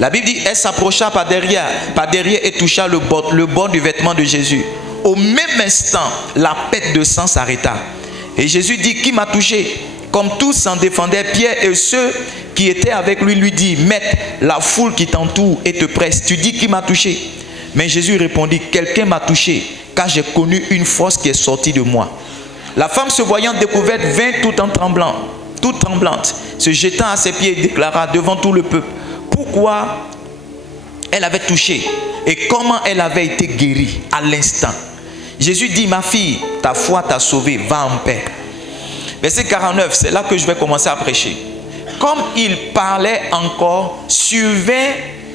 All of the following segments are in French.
La Bible dit, elle s'approcha par derrière et toucha le bord du vêtement de Jésus. Au même instant, la pète de sang s'arrêta. Et Jésus dit, qui m'a touché? Comme tous s'en défendaient, Pierre et ceux qui étaient avec lui dit, Maître, la foule qui t'entoure et te presse, tu dis qui m'a touché? Mais Jésus répondit, quelqu'un m'a touché, car j'ai connu une force qui est sortie de moi. La femme se voyant découverte vint toute tremblante, se jetant à ses pieds et déclara devant tout le peuple pourquoi elle avait touché et comment elle avait été guérie à l'instant. Jésus dit, ma fille, ta foi t'a sauvée, va en paix. Verset 49, c'est là que je vais commencer à prêcher. Comme il parlait encore, survint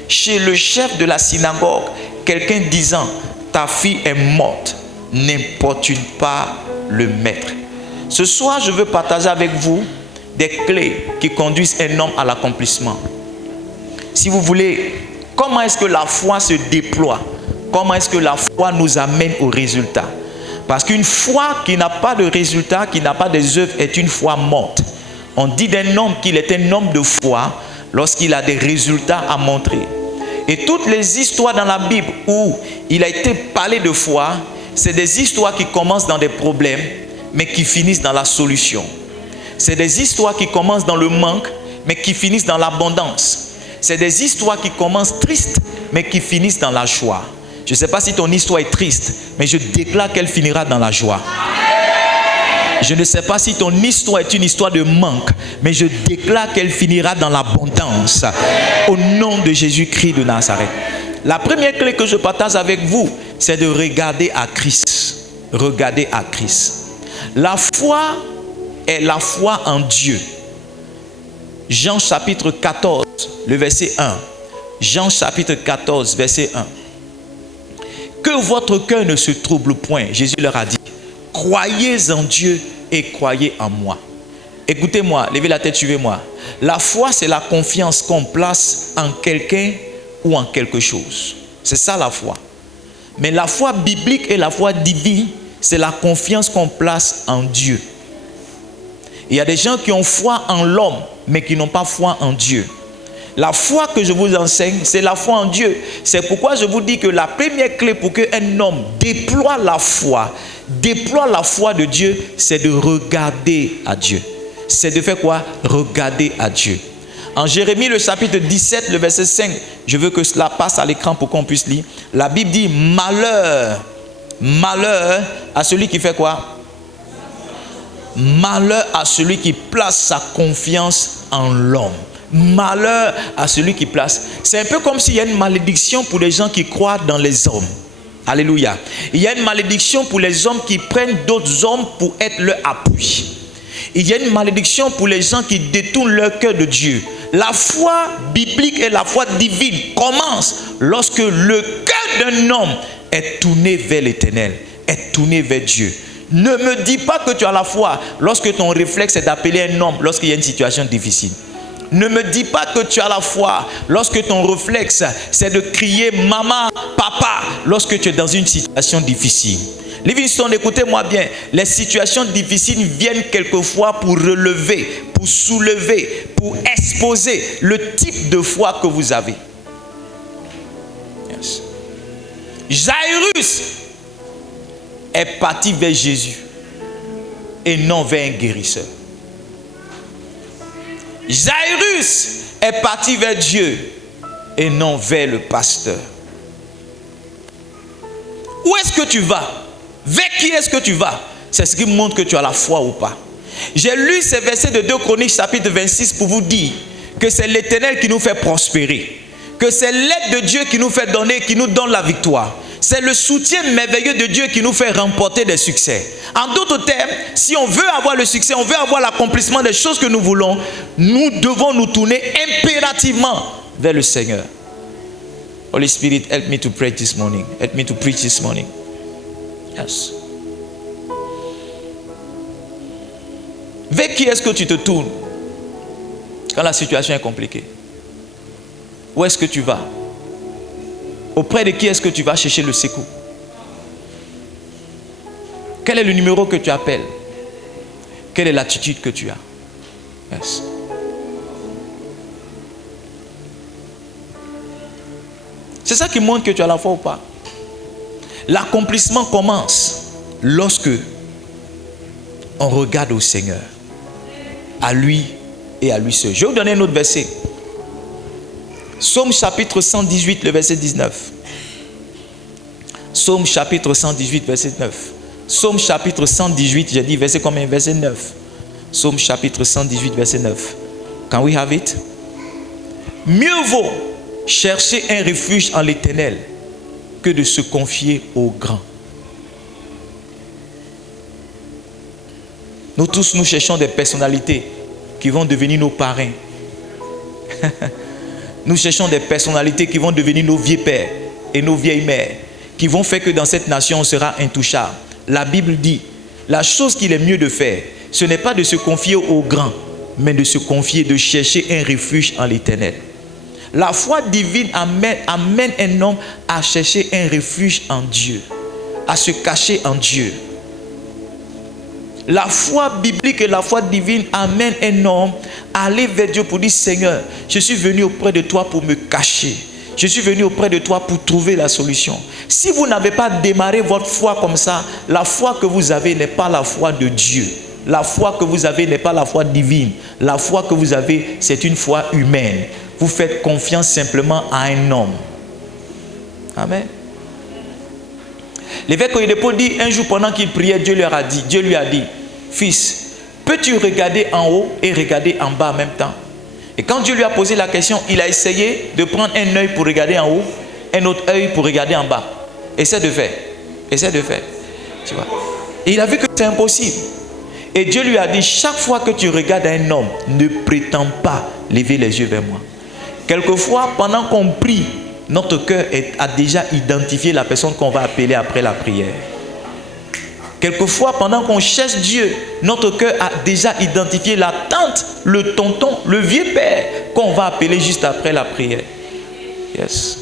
chez le chef de la synagogue quelqu'un disant, ta fille est morte, n'importune pas le maître. Ce soir, je veux partager avec vous des clés qui conduisent un homme à l'accomplissement. Si vous voulez, comment est-ce que la foi se déploie? Comment est-ce que la foi nous amène au résultat? Parce qu'une foi qui n'a pas de résultat, qui n'a pas des œuvres, est une foi morte. On dit d'un homme qu'il est un homme de foi lorsqu'il a des résultats à montrer. Et toutes les histoires dans la Bible où il a été parlé de foi, c'est des histoires qui commencent dans des problèmes, mais qui finissent dans la solution. C'est des histoires qui commencent dans le manque, mais qui finissent dans l'abondance. C'est des histoires qui commencent tristes, mais qui finissent dans la joie. Je ne sais pas si ton histoire est triste, mais je déclare qu'elle finira dans la joie. Je ne sais pas si ton histoire est une histoire de manque, mais je déclare qu'elle finira dans l'abondance. Au nom de Jésus-Christ de Nazareth. La première clé que je partage avec vous, c'est de regarder à Christ. Regardez à Christ. La foi est la foi en Dieu. Jean chapitre 14, le verset 1. Jean chapitre 14, verset 1. Que votre cœur ne se trouble point. Jésus leur a dit, croyez en Dieu et croyez en moi. Écoutez-moi, levez la tête, suivez-moi. La foi, c'est la confiance qu'on place en quelqu'un ou en quelque chose. C'est ça la foi. Mais la foi biblique et la foi divine, c'est la confiance qu'on place en Dieu. Il y a des gens qui ont foi en l'homme, mais qui n'ont pas foi en Dieu. La foi que je vous enseigne, c'est la foi en Dieu. C'est pourquoi je vous dis que la première clé pour qu'un homme déploie la foi de Dieu, c'est de regarder à Dieu. C'est de faire quoi? Regarder à Dieu. En Jérémie, le chapitre 17, le verset 5, je veux que cela passe à l'écran pour qu'on puisse lire. La Bible dit, malheur, malheur à celui qui fait quoi? Malheur à celui qui place sa confiance en l'homme. Malheur à celui qui place. C'est un peu comme s'il y a une malédiction pour les gens qui croient dans les hommes. Alléluia. Il y a une malédiction pour les hommes qui prennent d'autres hommes pour être leur appui. Il y a une malédiction pour les gens qui détournent leur cœur de Dieu. La foi biblique et la foi divine commence lorsque le cœur d'un homme est tourné vers l'Éternel, est tourné vers Dieu. Ne me dis pas que tu as la foi lorsque ton réflexe est d'appeler un homme lorsqu'il y a une situation difficile. Ne me dis pas que tu as la foi lorsque ton réflexe c'est de crier maman, papa lorsque tu es dans une situation difficile. Livingstone, écoutez-moi bien, les situations difficiles viennent quelquefois pour relever, pour soulever, pour exposer le type de foi que vous avez. Yes. Jairus est parti vers Jésus et non vers un guérisseur. Jairus est parti vers Dieu et non vers le pasteur. Où est-ce que tu vas? Vers qui est-ce que tu vas? C'est ce qui montre que tu as la foi ou pas. J'ai lu ces versets de 2 Chroniques chapitre 26 pour vous dire que c'est l'Éternel qui nous fait prospérer, que c'est l'aide de Dieu qui nous fait donner, qui nous donne la victoire. C'est le soutien merveilleux de Dieu qui nous fait remporter des succès. En d'autres termes, si on veut avoir le succès, on veut avoir l'accomplissement des choses que nous voulons, nous devons nous tourner impérativement vers le Seigneur. Holy Spirit, help me to pray this morning. Help me to preach this morning. Yes. Vers qui est-ce que tu te tournes quand la situation est compliquée? Où est-ce que tu vas? Auprès de qui est-ce que tu vas chercher le secours? Quel est le numéro que tu appelles? Quelle est l'attitude que tu as? Yes. C'est ça qui montre que tu as la foi ou pas. L'accomplissement commence lorsque on regarde au Seigneur, à lui et à lui seul. Je vais vous donner un autre verset. Psaume chapitre 118, le verset 19. Psaume chapitre 118, verset 9. Psaume chapitre 118, j'ai dit verset combien? Verset 9. Psaume chapitre 118, verset 9. Can we have it? Mieux vaut chercher un refuge en l'Éternel que de se confier aux grands. Nous tous, nous cherchons des personnalités qui vont devenir nos parrains. Nous cherchons des personnalités qui vont devenir nos vieux pères et nos vieilles mères, qui vont faire que dans cette nation, on sera intouchable. La Bible dit, la chose qu'il est mieux de faire, ce n'est pas de se confier aux grands, mais de se confier, de chercher un refuge en l'Éternel. La foi divine amène un homme à chercher un refuge en Dieu, à se cacher en Dieu. La foi biblique et la foi divine amène un homme à aller vers Dieu pour dire, Seigneur, je suis venu auprès de toi pour me cacher. Je suis venu auprès de toi pour trouver la solution. Si vous n'avez pas démarré votre foi comme ça, la foi que vous avez n'est pas la foi de Dieu. La foi que vous avez n'est pas la foi divine. La foi que vous avez, c'est une foi humaine. Vous faites confiance simplement à un homme. Amen. L'évêque Oyedepo dit, un jour pendant qu'il priait, Dieu lui a dit, fils, peux-tu regarder en haut et regarder en bas en même temps? Et quand Dieu lui a posé la question, il a essayé de prendre un œil pour regarder en haut, un autre œil pour regarder en bas. Essaie de faire. Essaie de faire. Tu vois? Et il a vu que c'est impossible. Et Dieu lui a dit, chaque fois que tu regardes un homme, ne prétends pas lever les yeux vers moi. Quelquefois, pendant qu'on prie, notre cœur a déjà identifié la personne qu'on va appeler après la prière. Quelquefois, pendant qu'on cherche Dieu, notre cœur a déjà identifié la tante, le tonton, le vieux père qu'on va appeler juste après la prière. Yes.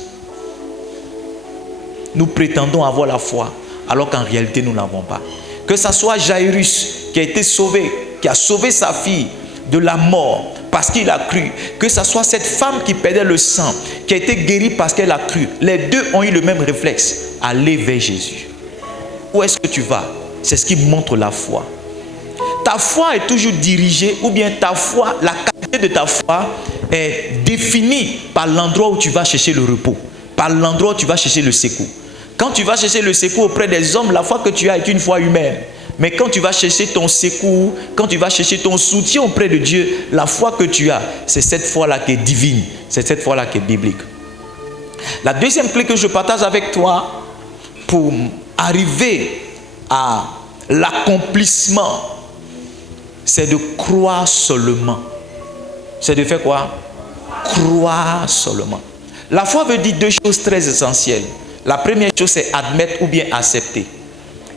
Nous prétendons avoir la foi, alors qu'en réalité, nous n'avons pas. Que ce soit Jairus qui a été sauvé, qui a sauvé sa fille de la mort parce qu'il a cru. Que ce soit cette femme qui perdait le sang, qui a été guérie parce qu'elle a cru. Les deux ont eu le même réflexe, aller vers Jésus. Où est-ce que tu vas? C'est ce qui montre la foi. Ta foi est toujours dirigée, ou bien ta foi, la qualité de ta foi est définie par l'endroit où tu vas chercher le repos, par l'endroit où tu vas chercher le secours. Quand tu vas chercher le secours auprès des hommes, la foi que tu as est une foi humaine. Mais quand tu vas chercher ton secours, quand tu vas chercher ton soutien auprès de Dieu, la foi que tu as, c'est cette foi-là qui est divine, c'est cette foi-là qui est biblique. La deuxième clé que je partage avec toi pour arriver à l'accomplissement, c'est de croire seulement. C'est de faire quoi? Croire seulement. La foi veut dire deux choses très essentielles. La première chose, c'est admettre ou bien accepter.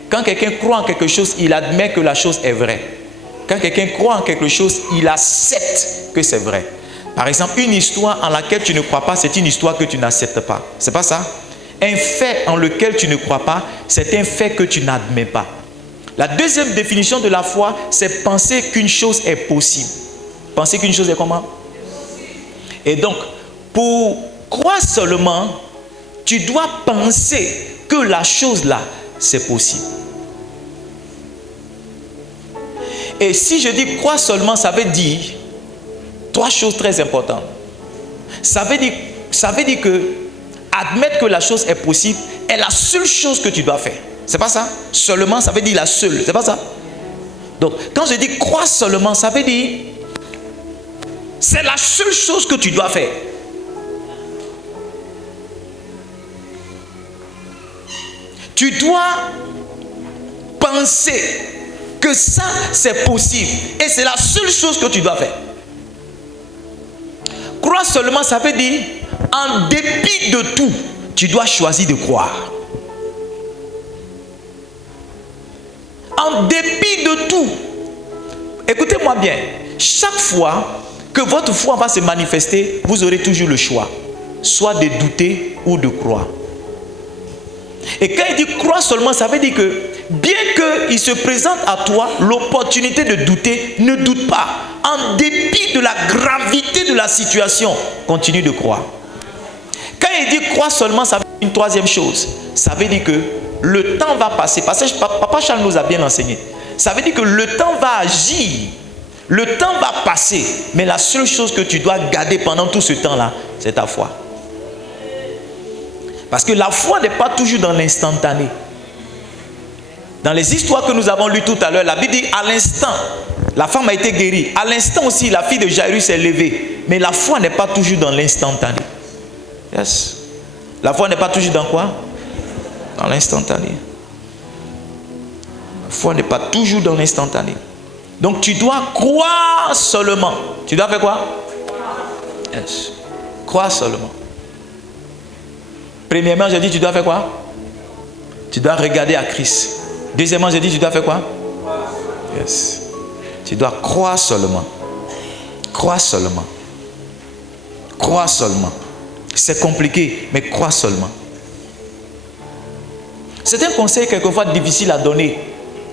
Quand quelqu'un croit en quelque chose, il admet que la chose est vraie. Quand quelqu'un croit en quelque chose, il accepte que c'est vrai. Par exemple, une histoire en laquelle tu ne crois pas, c'est une histoire que tu n'acceptes pas. C'est pas ça? Un fait en lequel tu ne crois pas, c'est un fait que tu n'admets pas. La deuxième définition de la foi, c'est penser qu'une chose est possible. Penser qu'une chose est comment? Et donc, pour croire seulement, tu dois penser que la chose là, c'est possible. Et si je dis croire seulement, ça veut dire trois choses très importantes. Ça veut dire que admettre que la chose est possible est la seule chose que tu dois faire. C'est pas ça? Seulement, ça veut dire la seule. C'est pas ça? Donc, quand je dis croire seulement, ça veut dire c'est la seule chose que tu dois faire. Tu dois penser que ça, c'est possible. Et c'est la seule chose que tu dois faire. Croire seulement, ça veut dire, en dépit de tout, tu dois choisir de croire. En dépit de tout. Écoutez-moi bien. Chaque fois que votre foi va se manifester, vous aurez toujours le choix. Soit de douter ou de croire. Et quand il dit croire seulement, ça veut dire que bien qu'il se présente à toi l'opportunité de douter, ne doute pas. En dépit de la gravité de la situation, continue de croire. Quand il dit croire seulement, ça veut dire une troisième chose. Ça veut dire que le temps va passer. Parce que Papa Charles nous a bien enseigné. Ça veut dire que le temps va agir. Le temps va passer. Mais la seule chose que tu dois garder pendant tout ce temps-là, c'est ta foi. Parce que la foi n'est pas toujours dans l'instantané. Dans les histoires que nous avons lues tout à l'heure, la Bible dit à l'instant, la femme a été guérie. À l'instant aussi, la fille de Jairus s'est levée. Mais la foi n'est pas toujours dans l'instantané. Yes. La foi n'est pas toujours dans quoi? Dans l'instantané. La foi n'est pas toujours dans l'instantané. Donc tu dois croire seulement. Tu dois faire quoi? Yes. Croire seulement. Premièrement, j'ai dit tu dois faire quoi? Tu dois regarder à Christ. Deuxièmement, j'ai dit tu dois faire quoi? Yes. Tu dois croire seulement. Croire seulement. Croire seulement. C'est compliqué, mais croire seulement. C'est un conseil quelquefois difficile à donner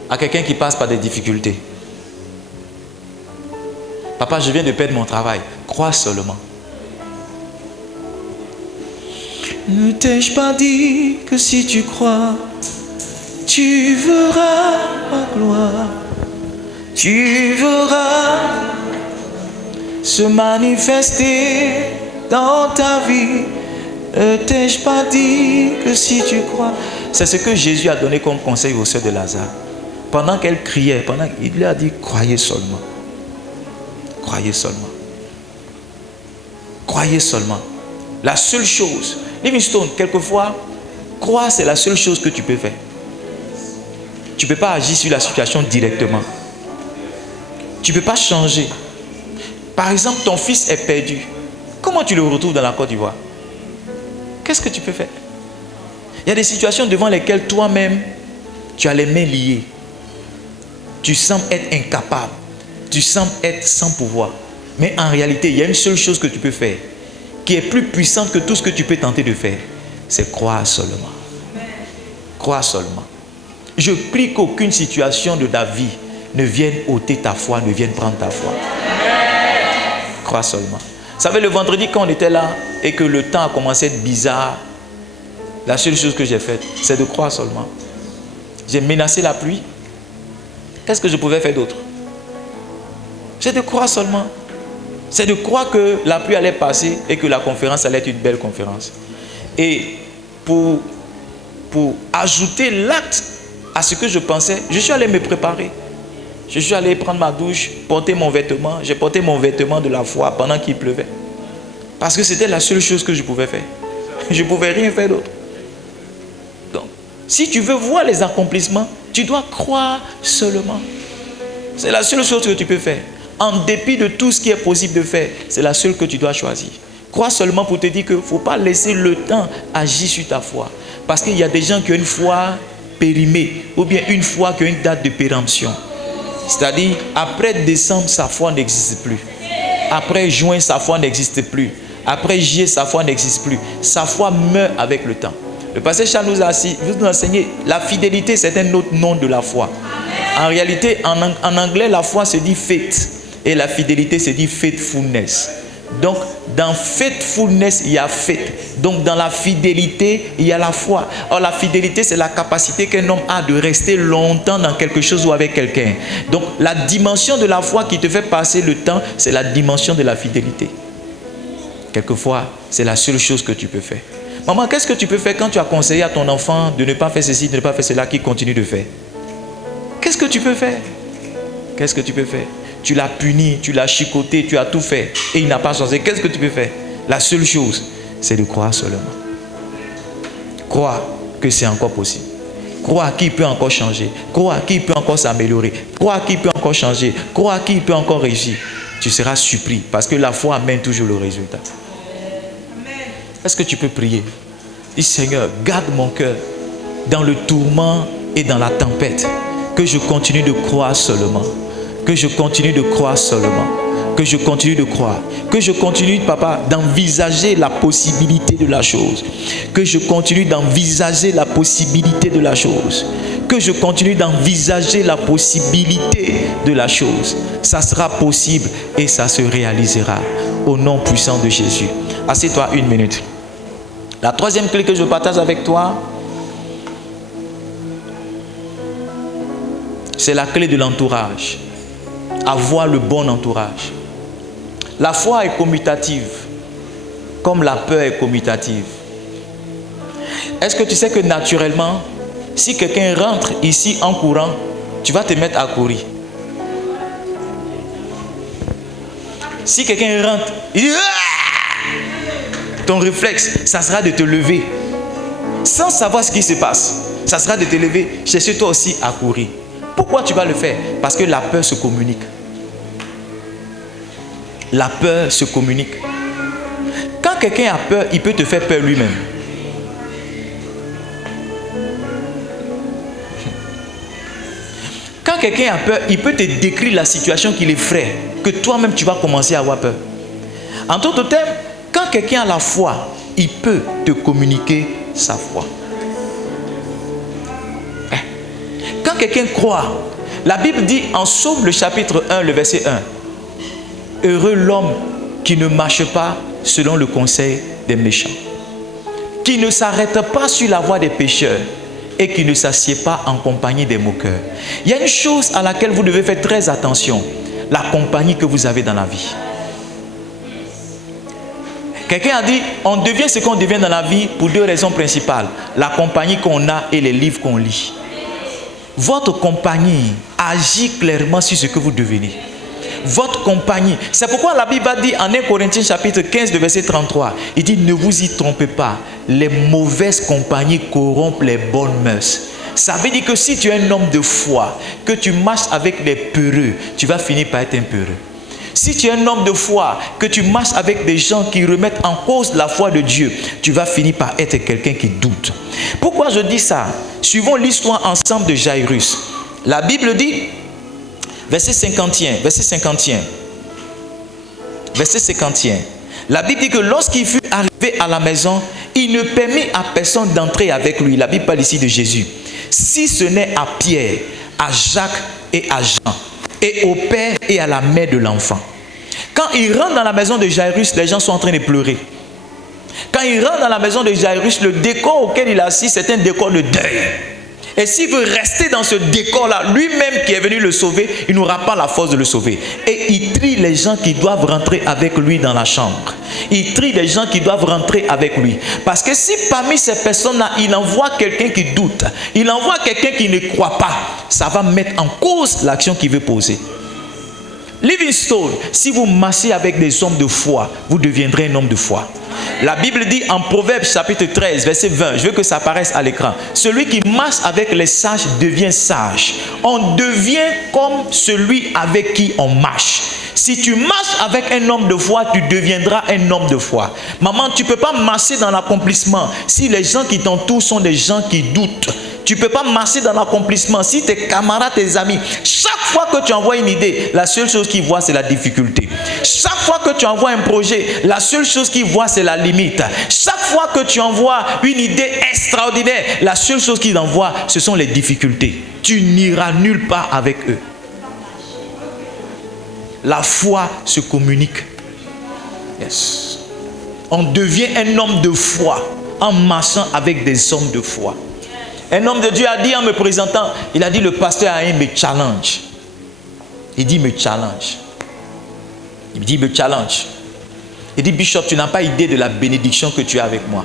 à quelqu'un qui passe par des difficultés. Papa, je viens de perdre mon travail. Crois seulement. Ne t'ai-je pas dit que si tu crois, tu verras ma gloire. Tu verras se manifester dans ta vie. Ne t'ai-je pas dit que si tu crois. C'est ce que Jésus a donné comme conseil aux sœurs de Lazare. Pendant qu'elles criaient, il lui a dit, croyez seulement. Croyez seulement. Croyez seulement. La seule chose. Livingstone, quelquefois, croire, c'est la seule chose que tu peux faire. Tu ne peux pas agir sur la situation directement. Tu ne peux pas changer. Par exemple, ton fils est perdu. Comment tu le retrouves dans la Côte d'Ivoire? Qu'est-ce que tu peux faire? Il y a des situations devant lesquelles toi-même, tu as les mains liées. Tu sembles être incapable. Tu sembles être sans pouvoir. Mais en réalité, il y a une seule chose que tu peux faire qui est plus puissante que tout ce que tu peux tenter de faire. C'est croire seulement. Croire seulement. Je prie qu'aucune situation de ta vie ne vienne ôter ta foi, ne vienne prendre ta foi. Croire seulement. Vous savez, le vendredi, quand on était là et que le temps a commencé à être bizarre, la seule chose que j'ai faite, c'est de croire seulement. J'ai menacé la pluie. Qu'est-ce que je pouvais faire d'autre? C'est de croire seulement. C'est de croire que la pluie allait passer et que la conférence allait être une belle conférence. Et pour ajouter l'acte à ce que je pensais, je suis allé me préparer. Je suis allé prendre ma douche, porter mon vêtement. J'ai porté mon vêtement de la foi pendant qu'il pleuvait. Parce que c'était la seule chose que je pouvais faire. Je ne pouvais rien faire d'autre. Donc, si tu veux voir les accomplissements, tu dois croire seulement. C'est la seule chose que tu peux faire. En dépit de tout ce qui est possible de faire, c'est la seule que tu dois choisir. Crois seulement pour te dire qu'il ne faut pas laisser le temps agir sur ta foi. Parce qu'il y a des gens qui ont une foi périmée, ou bien une foi qui a une date de péremption. C'est-à-dire, après décembre, sa foi n'existe plus. Après juin, sa foi n'existe plus. Après juillet, sa foi n'existe plus. Sa foi meurt avec le temps. Le pasteur Charles nous a enseigné, la fidélité, c'est un autre nom de la foi. En réalité, en anglais, la foi se dit faith. Et la fidélité se dit faithfulness. Donc, dans faithfulness, il y a faith. Donc, dans la fidélité, il y a la foi. Or, la fidélité, c'est la capacité qu'un homme a de rester longtemps dans quelque chose ou avec quelqu'un. Donc, la dimension de la foi qui te fait passer le temps, c'est la dimension de la fidélité. Quelquefois, c'est la seule chose que tu peux faire. Maman, qu'est-ce que tu peux faire quand tu as conseillé à ton enfant de ne pas faire ceci, de ne pas faire cela, qu'il continue de faire? Qu'est-ce que tu peux faire? Qu'est-ce que tu peux faire? Tu l'as puni, tu l'as chicoté, tu as tout fait et il n'a pas changé. Qu'est-ce que tu peux faire? La seule chose, c'est de croire seulement. Croire que c'est encore possible. Croire qu'il peut encore changer. Croire qu'il peut encore s'améliorer. Croire qu'il peut encore changer. Croire qu'il peut encore réussir. Tu seras surpris parce que la foi amène toujours le résultat. Est-ce que tu peux prier? Dis Seigneur, garde mon cœur dans le tourment et dans la tempête. Que je continue de croire seulement. Que je continue de croire seulement. Que je continue de croire. Que je continue, papa, d'envisager la possibilité de la chose. Que je continue d'envisager la possibilité de la chose. Que je continue d'envisager la possibilité de la chose. Ça sera possible et ça se réalisera. Au nom puissant de Jésus. Assieds-toi une minute. La troisième clé que je partage avec toi, c'est la clé de l'entourage. Avoir le bon entourage. La foi est commutative, comme la peur est commutative. Est-ce que tu sais que naturellement, si quelqu'un rentre ici en courant, tu vas te mettre à courir? Si quelqu'un rentre, il dit, ton réflexe, ça sera de te lever. Sans savoir ce qui se passe, ça sera de te lever, chercher toi aussi à courir. Pourquoi tu vas le faire? Parce que la peur se communique. La peur se communique. Quand quelqu'un a peur, il peut te faire peur lui-même. Quand quelqu'un a peur, il peut te décrire la situation qui l'effraie, que toi-même tu vas commencer à avoir peur. En d'autres termes, quand quelqu'un a la foi, il peut te communiquer sa foi. Quand quelqu'un croit, la Bible dit en Psaume le chapitre 1, le verset 1, heureux l'homme qui ne marche pas selon le conseil des méchants, qui ne s'arrête pas sur la voie des pécheurs et qui ne s'assied pas en compagnie des moqueurs. Il y a une chose à laquelle vous devez faire très attention, la compagnie que vous avez dans la vie. Quelqu'un a dit, on devient ce qu'on devient dans la vie pour deux raisons principales, la compagnie qu'on a et les livres qu'on lit. Votre compagnie agit clairement sur ce que vous devenez. Votre compagnie. C'est pourquoi la Bible a dit en 1 Corinthiens chapitre 15 de verset 33, il dit ne vous y trompez pas, les mauvaises compagnies corrompent les bonnes mœurs. Ça veut dire que si tu es un homme de foi, que tu marches avec les peureux, tu vas finir par être un peureux. Si tu es un homme de foi, que tu marches avec des gens qui remettent en cause la foi de Dieu, tu vas finir par être quelqu'un qui doute. Pourquoi je dis ça? Suivons l'histoire ensemble de Jairus. La Bible dit, verset 51, la Bible dit que lorsqu'il fut arrivé à la maison, il ne permit à personne d'entrer avec lui. La Bible parle ici de Jésus. Si ce n'est à Pierre, à Jacques et à Jean, et au père et à la mère de l'enfant. Quand il rentre dans la maison de Jairus, les gens sont en train de pleurer. Quand il rentre dans la maison de Jairus, le décor auquel il est assis, c'est un décor de deuil. Et s'il veut rester dans ce décor-là, lui-même qui est venu le sauver, il n'aura pas la force de le sauver. Et il trie les gens qui doivent rentrer avec lui dans la chambre. Il trie les gens qui doivent rentrer avec lui. Parce que si parmi ces personnes-là, il envoie quelqu'un qui doute, il envoie quelqu'un qui ne croit pas, ça va mettre en cause l'action qu'il veut poser. Livingstone, si vous marchez avec des hommes de foi, vous deviendrez un homme de foi. La Bible dit en Proverbes chapitre 13, verset 20, je veux que ça apparaisse à l'écran. Celui qui marche avec les sages devient sage. On devient comme celui avec qui on marche. Si tu marches avec un homme de foi, tu deviendras un homme de foi. Maman, tu ne peux pas marcher dans l'accomplissement si les gens qui t'entourent sont des gens qui doutent. Tu ne peux pas marcher dans l'accomplissement si tes camarades, tes amis, chaque fois que tu envoies une idée, la seule chose qu'ils voient, c'est la difficulté. Chaque fois que tu envoies un projet, la seule chose qu'ils voient, c'est la limite. Chaque fois que tu envoies une idée extraordinaire, la seule chose qu'ils envoient, ce sont les difficultés. Tu n'iras nulle part avec eux. La foi se communique. Yes. On devient un homme de foi en marchant avec des hommes de foi. Un homme de Dieu a dit en me présentant, il a dit le pasteur Aïe me challenge. Il dit me challenge. Il dit me challenge. Il dit Bishop, tu n'as pas idée de la bénédiction que tu as avec moi.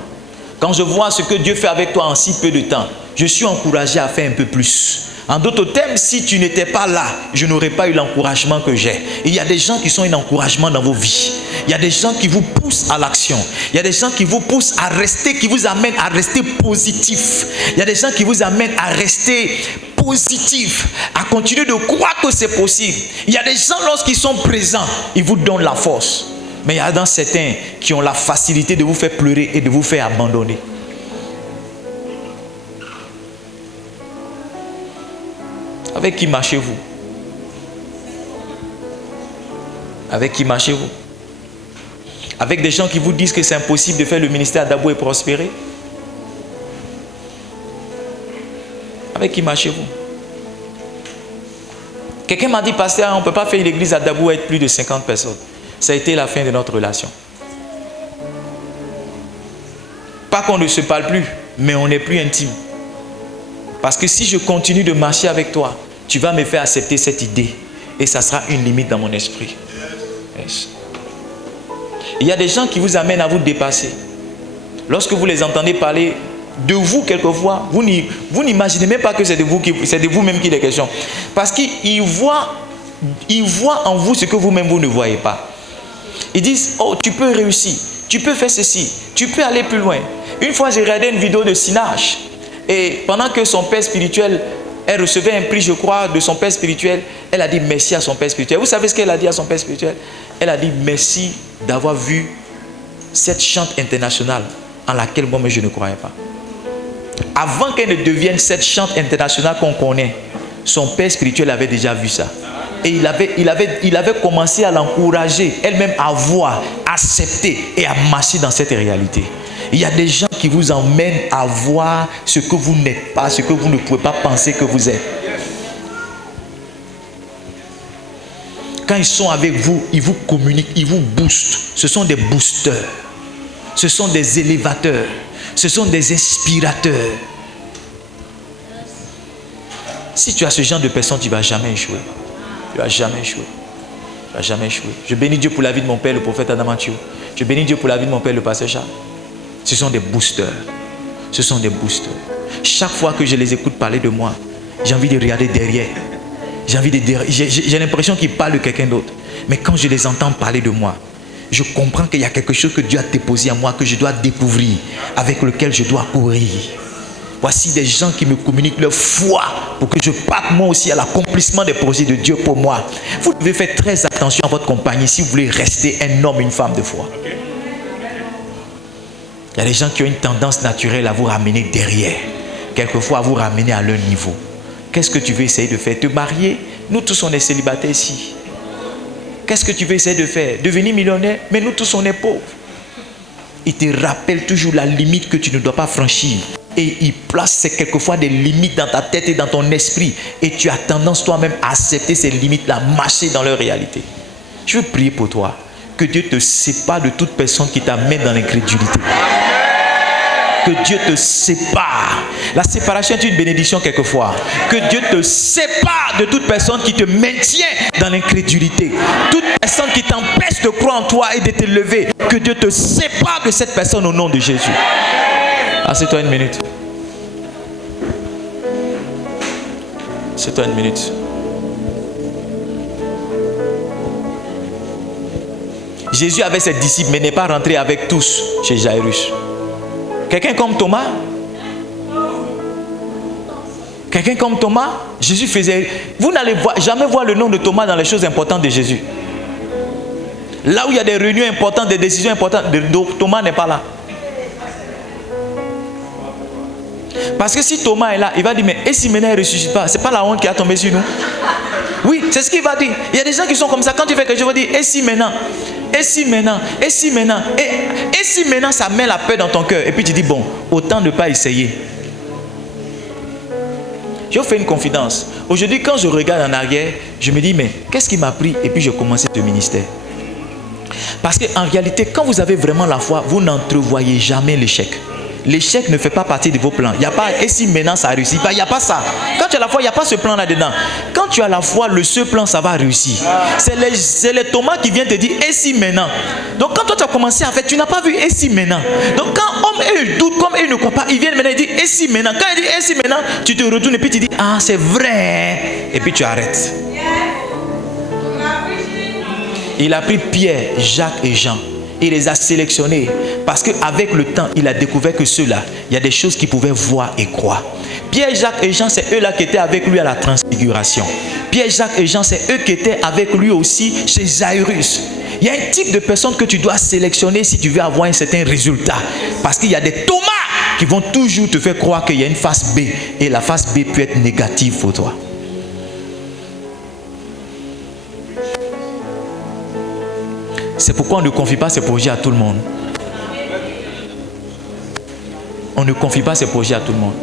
Quand je vois ce que Dieu fait avec toi en si peu de temps, je suis encouragé à faire un peu plus. En d'autres termes, si tu n'étais pas là, je n'aurais pas eu l'encouragement que j'ai. Il y a des gens qui sont un encouragement dans vos vies. Il y a des gens qui vous poussent à l'action. Il y a des gens qui vous poussent à rester, qui vous amènent à rester positif. Il y a des gens qui vous amènent à rester positif, à continuer de croire que c'est possible. Il y a des gens, lorsqu'ils sont présents, ils vous donnent la force. Mais il y a dans certains qui ont la facilité de vous faire pleurer et de vous faire abandonner. Avec qui marchez-vous? Avec qui marchez-vous? Avec des gens qui vous disent que c'est impossible de faire le ministère d'Adabou et prospérer? Avec qui marchez-vous? Quelqu'un m'a dit, pasteur, on ne peut pas faire une église à Adabou avec plus de 50 personnes. Ça a été la fin de notre relation. Pas qu'on ne se parle plus, mais on n'est plus intime. Parce que si je continue de marcher avec toi, tu vas me faire accepter cette idée. Et ça sera une limite dans mon esprit. Yes. Il y a des gens qui vous amènent à vous dépasser. Lorsque vous les entendez parler de vous quelquefois, vous n'imaginez même pas que c'est de vous-même qu'il est question. Parce qu'ils voient en vous ce que vous-même vous ne voyez pas. Ils disent, oh, tu peux réussir, tu peux faire ceci, tu peux aller plus loin. Une fois, j'ai regardé une vidéo de Sinach. Et pendant que son père spirituel, elle recevait un prix, je crois, de son père spirituel, elle a dit merci à son père spirituel. Vous savez ce qu'elle a dit à son père spirituel? Elle a dit merci d'avoir vu cette chante internationale en laquelle moi-même je ne croyais pas. Avant qu'elle ne devienne cette chante internationale qu'on connaît, son père spirituel avait déjà vu ça. Et il avait commencé à l'encourager, elle-même à voir, à accepter et à marcher dans cette réalité. Il y a des gens qui vous emmènent à voir ce que vous n'êtes pas, ce que vous ne pouvez pas penser que vous êtes. Quand ils sont avec vous, ils vous communiquent, ils vous boostent. Ce sont des boosters. Ce sont des élévateurs. Ce sont des inspirateurs. Si tu as ce genre de personne, tu ne vas jamais échouer. Tu ne vas jamais échouer. Tu ne vas jamais échouer. Je bénis Dieu pour la vie de mon père, le prophète Adamatio. Je bénis Dieu pour la vie de mon père, le pasteur Charles. Ce sont des boosters. Ce sont des boosters. Chaque fois que je les écoute parler de moi, j'ai envie de regarder derrière. J'ai l'impression qu'ils parlent de quelqu'un d'autre. Mais quand je les entends parler de moi, je comprends qu'il y a quelque chose que Dieu a déposé en moi, que je dois découvrir, avec lequel je dois courir. Voici des gens qui me communiquent leur foi pour que je parte moi aussi à l'accomplissement des projets de Dieu pour moi. Vous devez faire très attention à votre compagnie si vous voulez rester un homme, une femme de foi. Il y a des gens qui ont une tendance naturelle à vous ramener derrière. Quelquefois à vous ramener à leur niveau. Qu'est-ce que tu veux essayer de faire? Te marier? Nous tous on est célibataires ici. Qu'est-ce que tu veux essayer de faire? Devenir millionnaire? Mais nous tous on est pauvres. Il te rappelle toujours la limite que tu ne dois pas franchir. Et il place quelquefois des limites dans ta tête et dans ton esprit. Et tu as tendance toi-même à accepter ces limites-là, marcher dans leur réalité. Je veux prier pour toi. Que Dieu te sépare de toute personne qui t'amène dans l'incrédulité. Que Dieu te sépare. La séparation est une bénédiction quelquefois. Que Dieu te sépare de toute personne qui te maintient dans l'incrédulité. Toute personne qui t'empêche de croire en toi et de te lever. Que Dieu te sépare de cette personne au nom de Jésus. Assieds-toi une minute. Assieds-toi une minute. Jésus avait ses disciples, mais n'est pas rentré avec tous chez Jairus. Quelqu'un comme Thomas? Quelqu'un comme Thomas? Jésus faisait... Vous n'allez jamais voir le nom de Thomas dans les choses importantes de Jésus. Là où il y a des réunions importantes, des décisions importantes, Thomas n'est pas là. Parce que si Thomas est là, il va dire, mais et si maintenant il ne ressuscite pas? Ce n'est pas la honte qui a tombé sur nous. Oui, c'est ce qu'il va dire. Il y a des gens qui sont comme ça. Quand tu fais quelque chose, je vais dire, et si maintenant? Et si maintenant? Et si maintenant? Et si maintenant ça met la peur dans ton cœur? Et puis tu dis, bon, autant ne pas essayer. Je vous fais une confidence. Aujourd'hui, quand je regarde en arrière, je me dis, mais qu'est-ce qui m'a pris? Et puis je commençais ce ministère. Parce qu'en réalité, quand vous avez vraiment la foi, vous n'entrevoyez jamais l'échec. L'échec ne fait pas partie de vos plans. Il n'y a pas, et si maintenant ça réussit? Il n'y a pas ça. Quand tu as la foi, il n'y a pas ce plan là-dedans. Quand tu as la foi, le seul plan, ça va réussir. C'est les Thomas qui viennent te dire, et si maintenant? Donc quand toi tu as commencé à faire, tu n'as pas vu, et si maintenant? Donc quand homme et doute, comme eux ne croient pas, ils viennent maintenant et disent, et si maintenant? Quand ils disent, et si maintenant? Tu te retournes et puis tu dis, ah c'est vrai. Et puis tu arrêtes. Il a pris Pierre, Jacques et Jean. Il les a sélectionnés parce qu'avec le temps, il a découvert que ceux-là, il y a des choses qu'ils pouvaient voir et croire. Pierre, Jacques et Jean, c'est eux-là qui étaient avec lui à la transfiguration. Pierre, Jacques et Jean, c'est eux qui étaient avec lui aussi chez Jairus. Il y a un type de personne que tu dois sélectionner si tu veux avoir un certain résultat. Parce qu'il y a des Thomas qui vont toujours te faire croire qu'il y a une face B. Et la face B peut être négative pour toi. C'est pourquoi on ne confie pas ses projets à tout le monde. On ne confie pas ses projets à tout le monde.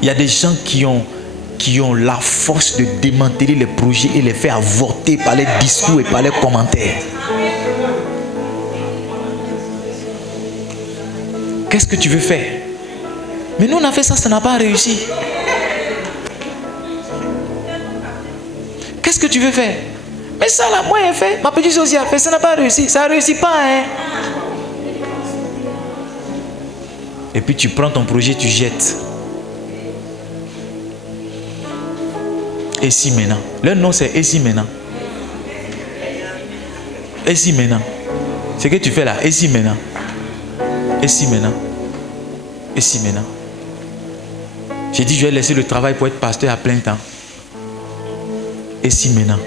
Il y a des gens qui ont la force de démanteler les projets et les faire avorter par les discours et par les commentaires. Qu'est-ce que tu veux faire? Mais nous, on a fait ça, ça n'a pas réussi. Qu'est-ce que tu veux faire? Mais ça, là, moi, j'ai fait. Ma petite aussi a fait, ça n'a pas réussi. Ça ne réussit pas, hein. Et puis tu prends ton projet, tu jettes. Et si maintenant? Leur nom, c'est et si maintenant? Et si maintenant? Ce que tu fais là, et si maintenant? Et si maintenant? Et si maintenant? J'ai dit, je vais laisser le travail pour être pasteur à plein temps. Et si maintenant?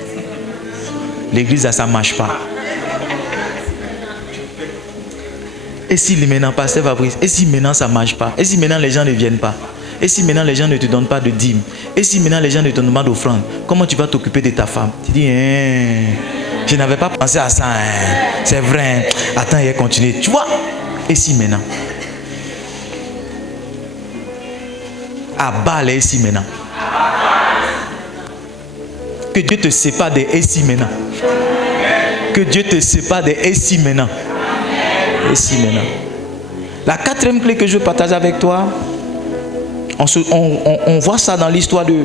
L'église, ça ne marche pas. Et si maintenant, pasteur Fabrice, et si maintenant ça ne marche pas? Et si maintenant les gens ne viennent pas? Et si maintenant les gens ne te donnent pas de dîme? Et si maintenant les gens ne te donnent pas d'offrande? Comment tu vas t'occuper de ta femme? Tu dis, je n'avais pas pensé à ça. C'est vrai. Attends, il va continuer. Tu vois? Et si maintenant? Abat les et si maintenant. Que Dieu te sépare des et si maintenant. Que Dieu te sépare des et si maintenant. Et si maintenant. La quatrième clé que je veux partager avec toi, on voit ça dans l'histoire de...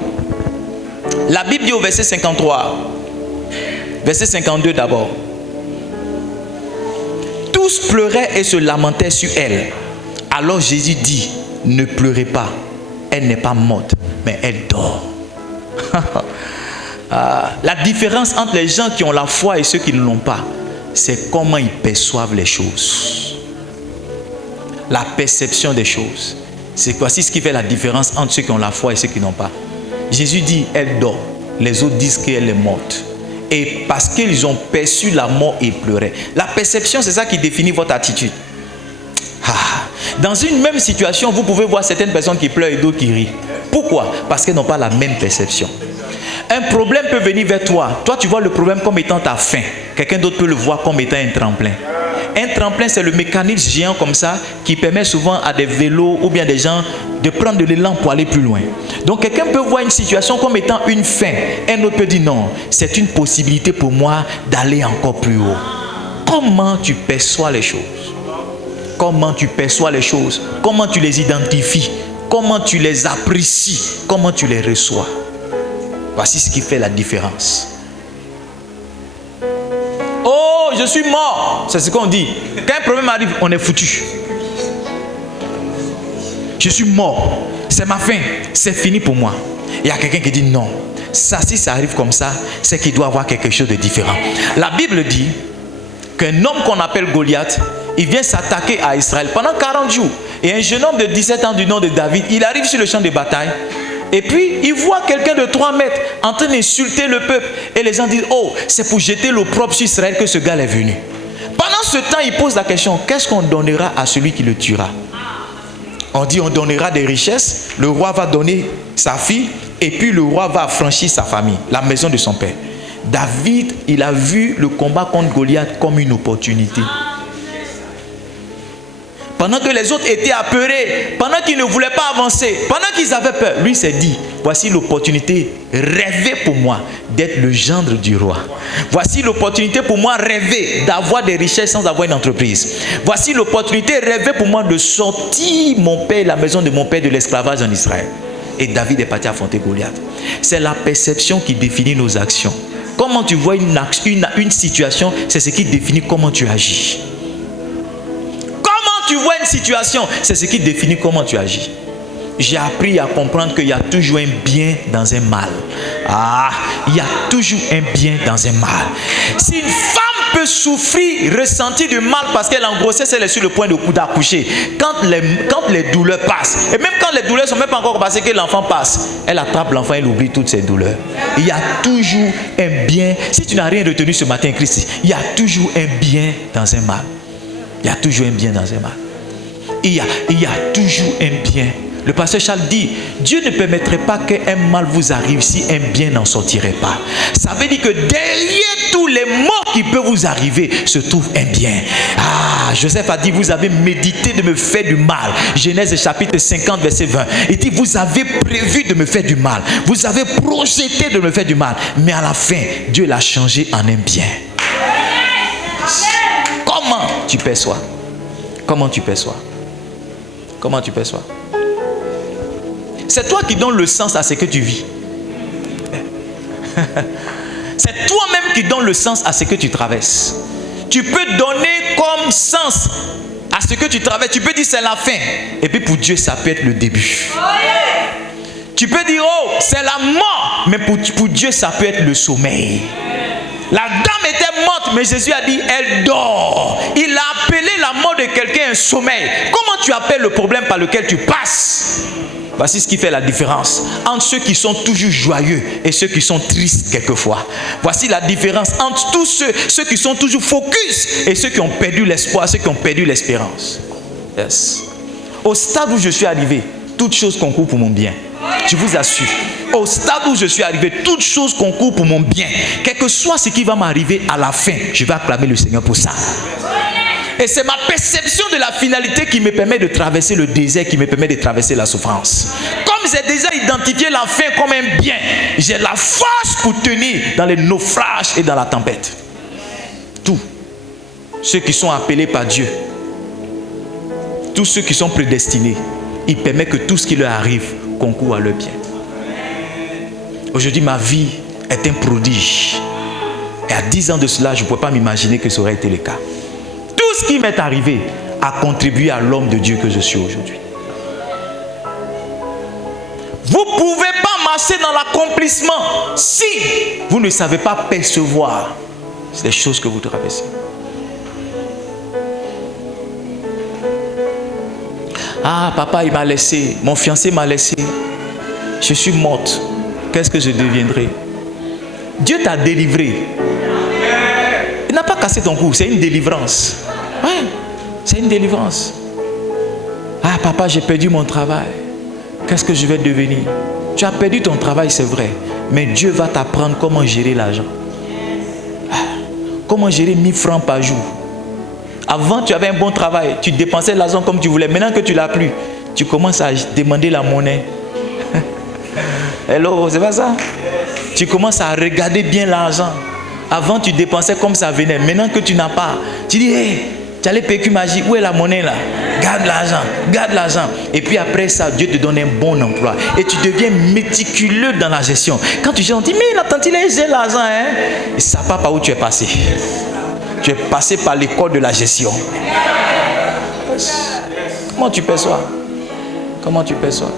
La Bible dit au verset 53, verset 52 d'abord. Tous pleuraient et se lamentaient sur elle. Alors Jésus dit, ne pleurez pas, elle n'est pas morte, mais elle dort. La différence entre les gens qui ont la foi et ceux qui ne l'ont pas, c'est comment ils perçoivent les choses. La perception des choses. C'est voici ce qui fait la différence entre ceux qui ont la foi et ceux qui n'ont pas. Jésus dit, elle dort. Les autres disent qu'elle est morte. Et parce qu'ils ont perçu la mort, ils pleuraient. La perception, c'est ça qui définit votre attitude. Dans une même situation, vous pouvez voir certaines personnes qui pleurent et d'autres qui rient. Pourquoi? Parce qu'elles n'ont pas la même perception. Un problème peut venir vers toi. Toi, tu vois le problème comme étant ta fin. Quelqu'un d'autre peut le voir comme étant un tremplin. Un tremplin, c'est le mécanisme géant comme ça qui permet souvent à des vélos ou bien des gens de prendre de l'élan pour aller plus loin. Donc, quelqu'un peut voir une situation comme étant une fin. Un autre peut dire non, c'est une possibilité pour moi d'aller encore plus haut. Comment tu perçois les choses? Comment tu perçois les choses? Comment tu les identifies? Comment tu les apprécies? Comment tu les reçois? Voici ce qui fait la différence. Oh, je suis mort. C'est ce qu'on dit. Quand un problème arrive, on est foutu. Je suis mort. C'est ma fin. C'est fini pour moi. Il y a quelqu'un qui dit non. Ça, si ça arrive comme ça, c'est qu'il doit avoir quelque chose de différent. La Bible dit qu'un homme qu'on appelle Goliath, il vient s'attaquer à Israël pendant 40 jours. Et un jeune homme de 17 ans du nom de David, il arrive sur le champ de bataille. Et puis, il voit quelqu'un de 3 mètres en train d'insulter le peuple. Et les gens disent, oh, c'est pour jeter l'opprobre sur Israël que ce gars est venu. Pendant ce temps, il pose la question, qu'est-ce qu'on donnera à celui qui le tuera? On dit, on donnera des richesses. Le roi va donner sa fille. Et puis, le roi va affranchir sa famille, la maison de son père. David, il a vu le combat contre Goliath comme une opportunité. Pendant que les autres étaient apeurés, pendant qu'ils ne voulaient pas avancer, pendant qu'ils avaient peur, lui s'est dit, voici l'opportunité rêvée pour moi d'être le gendre du roi. Voici l'opportunité pour moi rêvée d'avoir des richesses sans avoir une entreprise. Voici l'opportunité rêvée pour moi de sortir mon père et la maison de mon père de l'esclavage en Israël. Et David est parti affronter Goliath. C'est la perception qui définit nos actions. Comment tu vois une situation, c'est ce qui définit comment tu agis. Tu vois une situation, c'est ce qui définit comment tu agis. J'ai appris à comprendre qu'il y a toujours un bien dans un mal. Il y a toujours un bien dans un mal. Si une femme peut souffrir, ressentir du mal parce qu'elle est en grossesse, elle est sur le point d'accoucher. Quand les douleurs passent, et même quand les douleurs ne sont même pas encore passées, que l'enfant passe, elle attrape l'enfant, elle oublie toutes ses douleurs. Il y a toujours un bien. Si tu n'as rien retenu ce matin, Christ, il y a toujours un bien dans un mal. Il y a toujours un bien dans un mal. Il y a toujours un bien. Le pasteur Charles dit, Dieu ne permettrait pas qu'un mal vous arrive si un bien n'en sortirait pas. Ça veut dire que derrière tous les maux qui peuvent vous arriver se trouve un bien. Joseph a dit, vous avez médité de me faire du mal. Genèse chapitre 50 verset 20. Il dit, vous avez prévu de me faire du mal. Vous avez projeté de me faire du mal. Mais à la fin, Dieu l'a changé en un bien. Comment tu perçois? Comment tu perçois? Comment tu perçois? C'est toi qui donnes le sens à ce que tu vis. C'est toi-même qui donnes le sens à ce que tu traverses. Tu peux donner comme sens à ce que tu traverses. Tu peux dire c'est la fin. Et puis pour Dieu, ça peut être le début. Tu peux dire, oh, c'est la mort. Mais pour Dieu, ça peut être le sommeil. La dame était morte, mais Jésus a dit, elle dort. Il a appelé la mort de quelqu'un un sommeil. Comment tu appelles le problème par lequel tu passes? Voici ce qui fait la différence entre ceux qui sont toujours joyeux et ceux qui sont tristes quelquefois. Voici la différence entre tous ceux qui sont toujours focus et ceux qui ont perdu l'espoir, ceux qui ont perdu l'espérance. Yes. Au stade où je suis arrivé, toutes choses concourent pour mon bien. Je vous assure. Au stade où je suis arrivé, toutes choses concourent pour mon bien. Quel que soit ce qui va m'arriver à la fin, je vais acclamer le Seigneur pour ça. Et c'est ma perception de la finalité qui me permet de traverser le désert, qui me permet de traverser la souffrance. Comme j'ai déjà identifié la fin comme un bien, j'ai la force pour tenir dans les naufrages et dans la tempête. Tous ceux qui sont appelés par Dieu, tous ceux qui sont prédestinés, il permet que tout ce qui leur arrive concourt à leur bien. Aujourd'hui, ma vie est un prodige. Et à 10 ans de cela, je ne pouvais pas m'imaginer que ça aurait été le cas. Tout ce qui m'est arrivé a contribué à l'homme de Dieu que je suis aujourd'hui. Vous ne pouvez pas marcher dans l'accomplissement si vous ne savez pas percevoir les choses que vous traversez. Ah, papa, il m'a laissé. Mon fiancé m'a laissé. Je suis morte. Qu'est-ce que je deviendrai? Dieu t'a délivré. Il n'a pas cassé ton cou. C'est une délivrance. Ouais, c'est une délivrance. Ah, papa, j'ai perdu mon travail. Qu'est-ce que je vais devenir? Tu as perdu ton travail, c'est vrai. Mais Dieu va t'apprendre comment gérer l'argent. Comment gérer 1000 francs par jour. Avant, tu avais un bon travail. Tu dépensais l'argent comme tu voulais. Maintenant que tu ne l'as plus, tu commences à demander la monnaie. Hello, c'est pas ça? Tu commences à regarder bien l'argent. Avant, tu dépensais comme ça venait. Maintenant que tu n'as pas, tu dis, hey, tu as les PQ magiques. Où est la monnaie là? Garde l'argent, garde l'argent. Et puis après ça, Dieu te donne un bon emploi. Et tu deviens méticuleux dans la gestion. Quand tu dis, mais la tante, il a géré l'argent. Hein? Il ne sait pas par où tu es passé. Tu es passé par l'école de la gestion. Comment tu perçois? Comment tu perçois?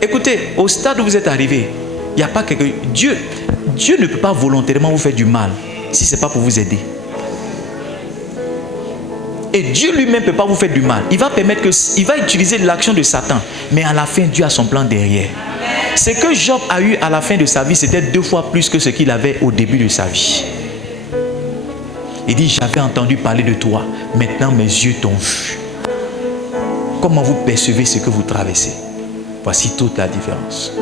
Écoutez, au stade où vous êtes arrivé, il n'y a pas quelque... Dieu ne peut pas volontairement vous faire du mal si ce n'est pas pour vous aider. Et Dieu lui-même ne peut pas vous faire du mal. Il va permettre que... Il va utiliser l'action de Satan. Mais à la fin, Dieu a son plan derrière. Ce que Job a eu à la fin de sa vie, c'était 2 fois plus que ce qu'il avait au début de sa vie. Il dit, j'avais entendu parler de toi. Maintenant, mes yeux t'ont vu. Comment vous percevez ce que vous traversez? Voici toute la différence.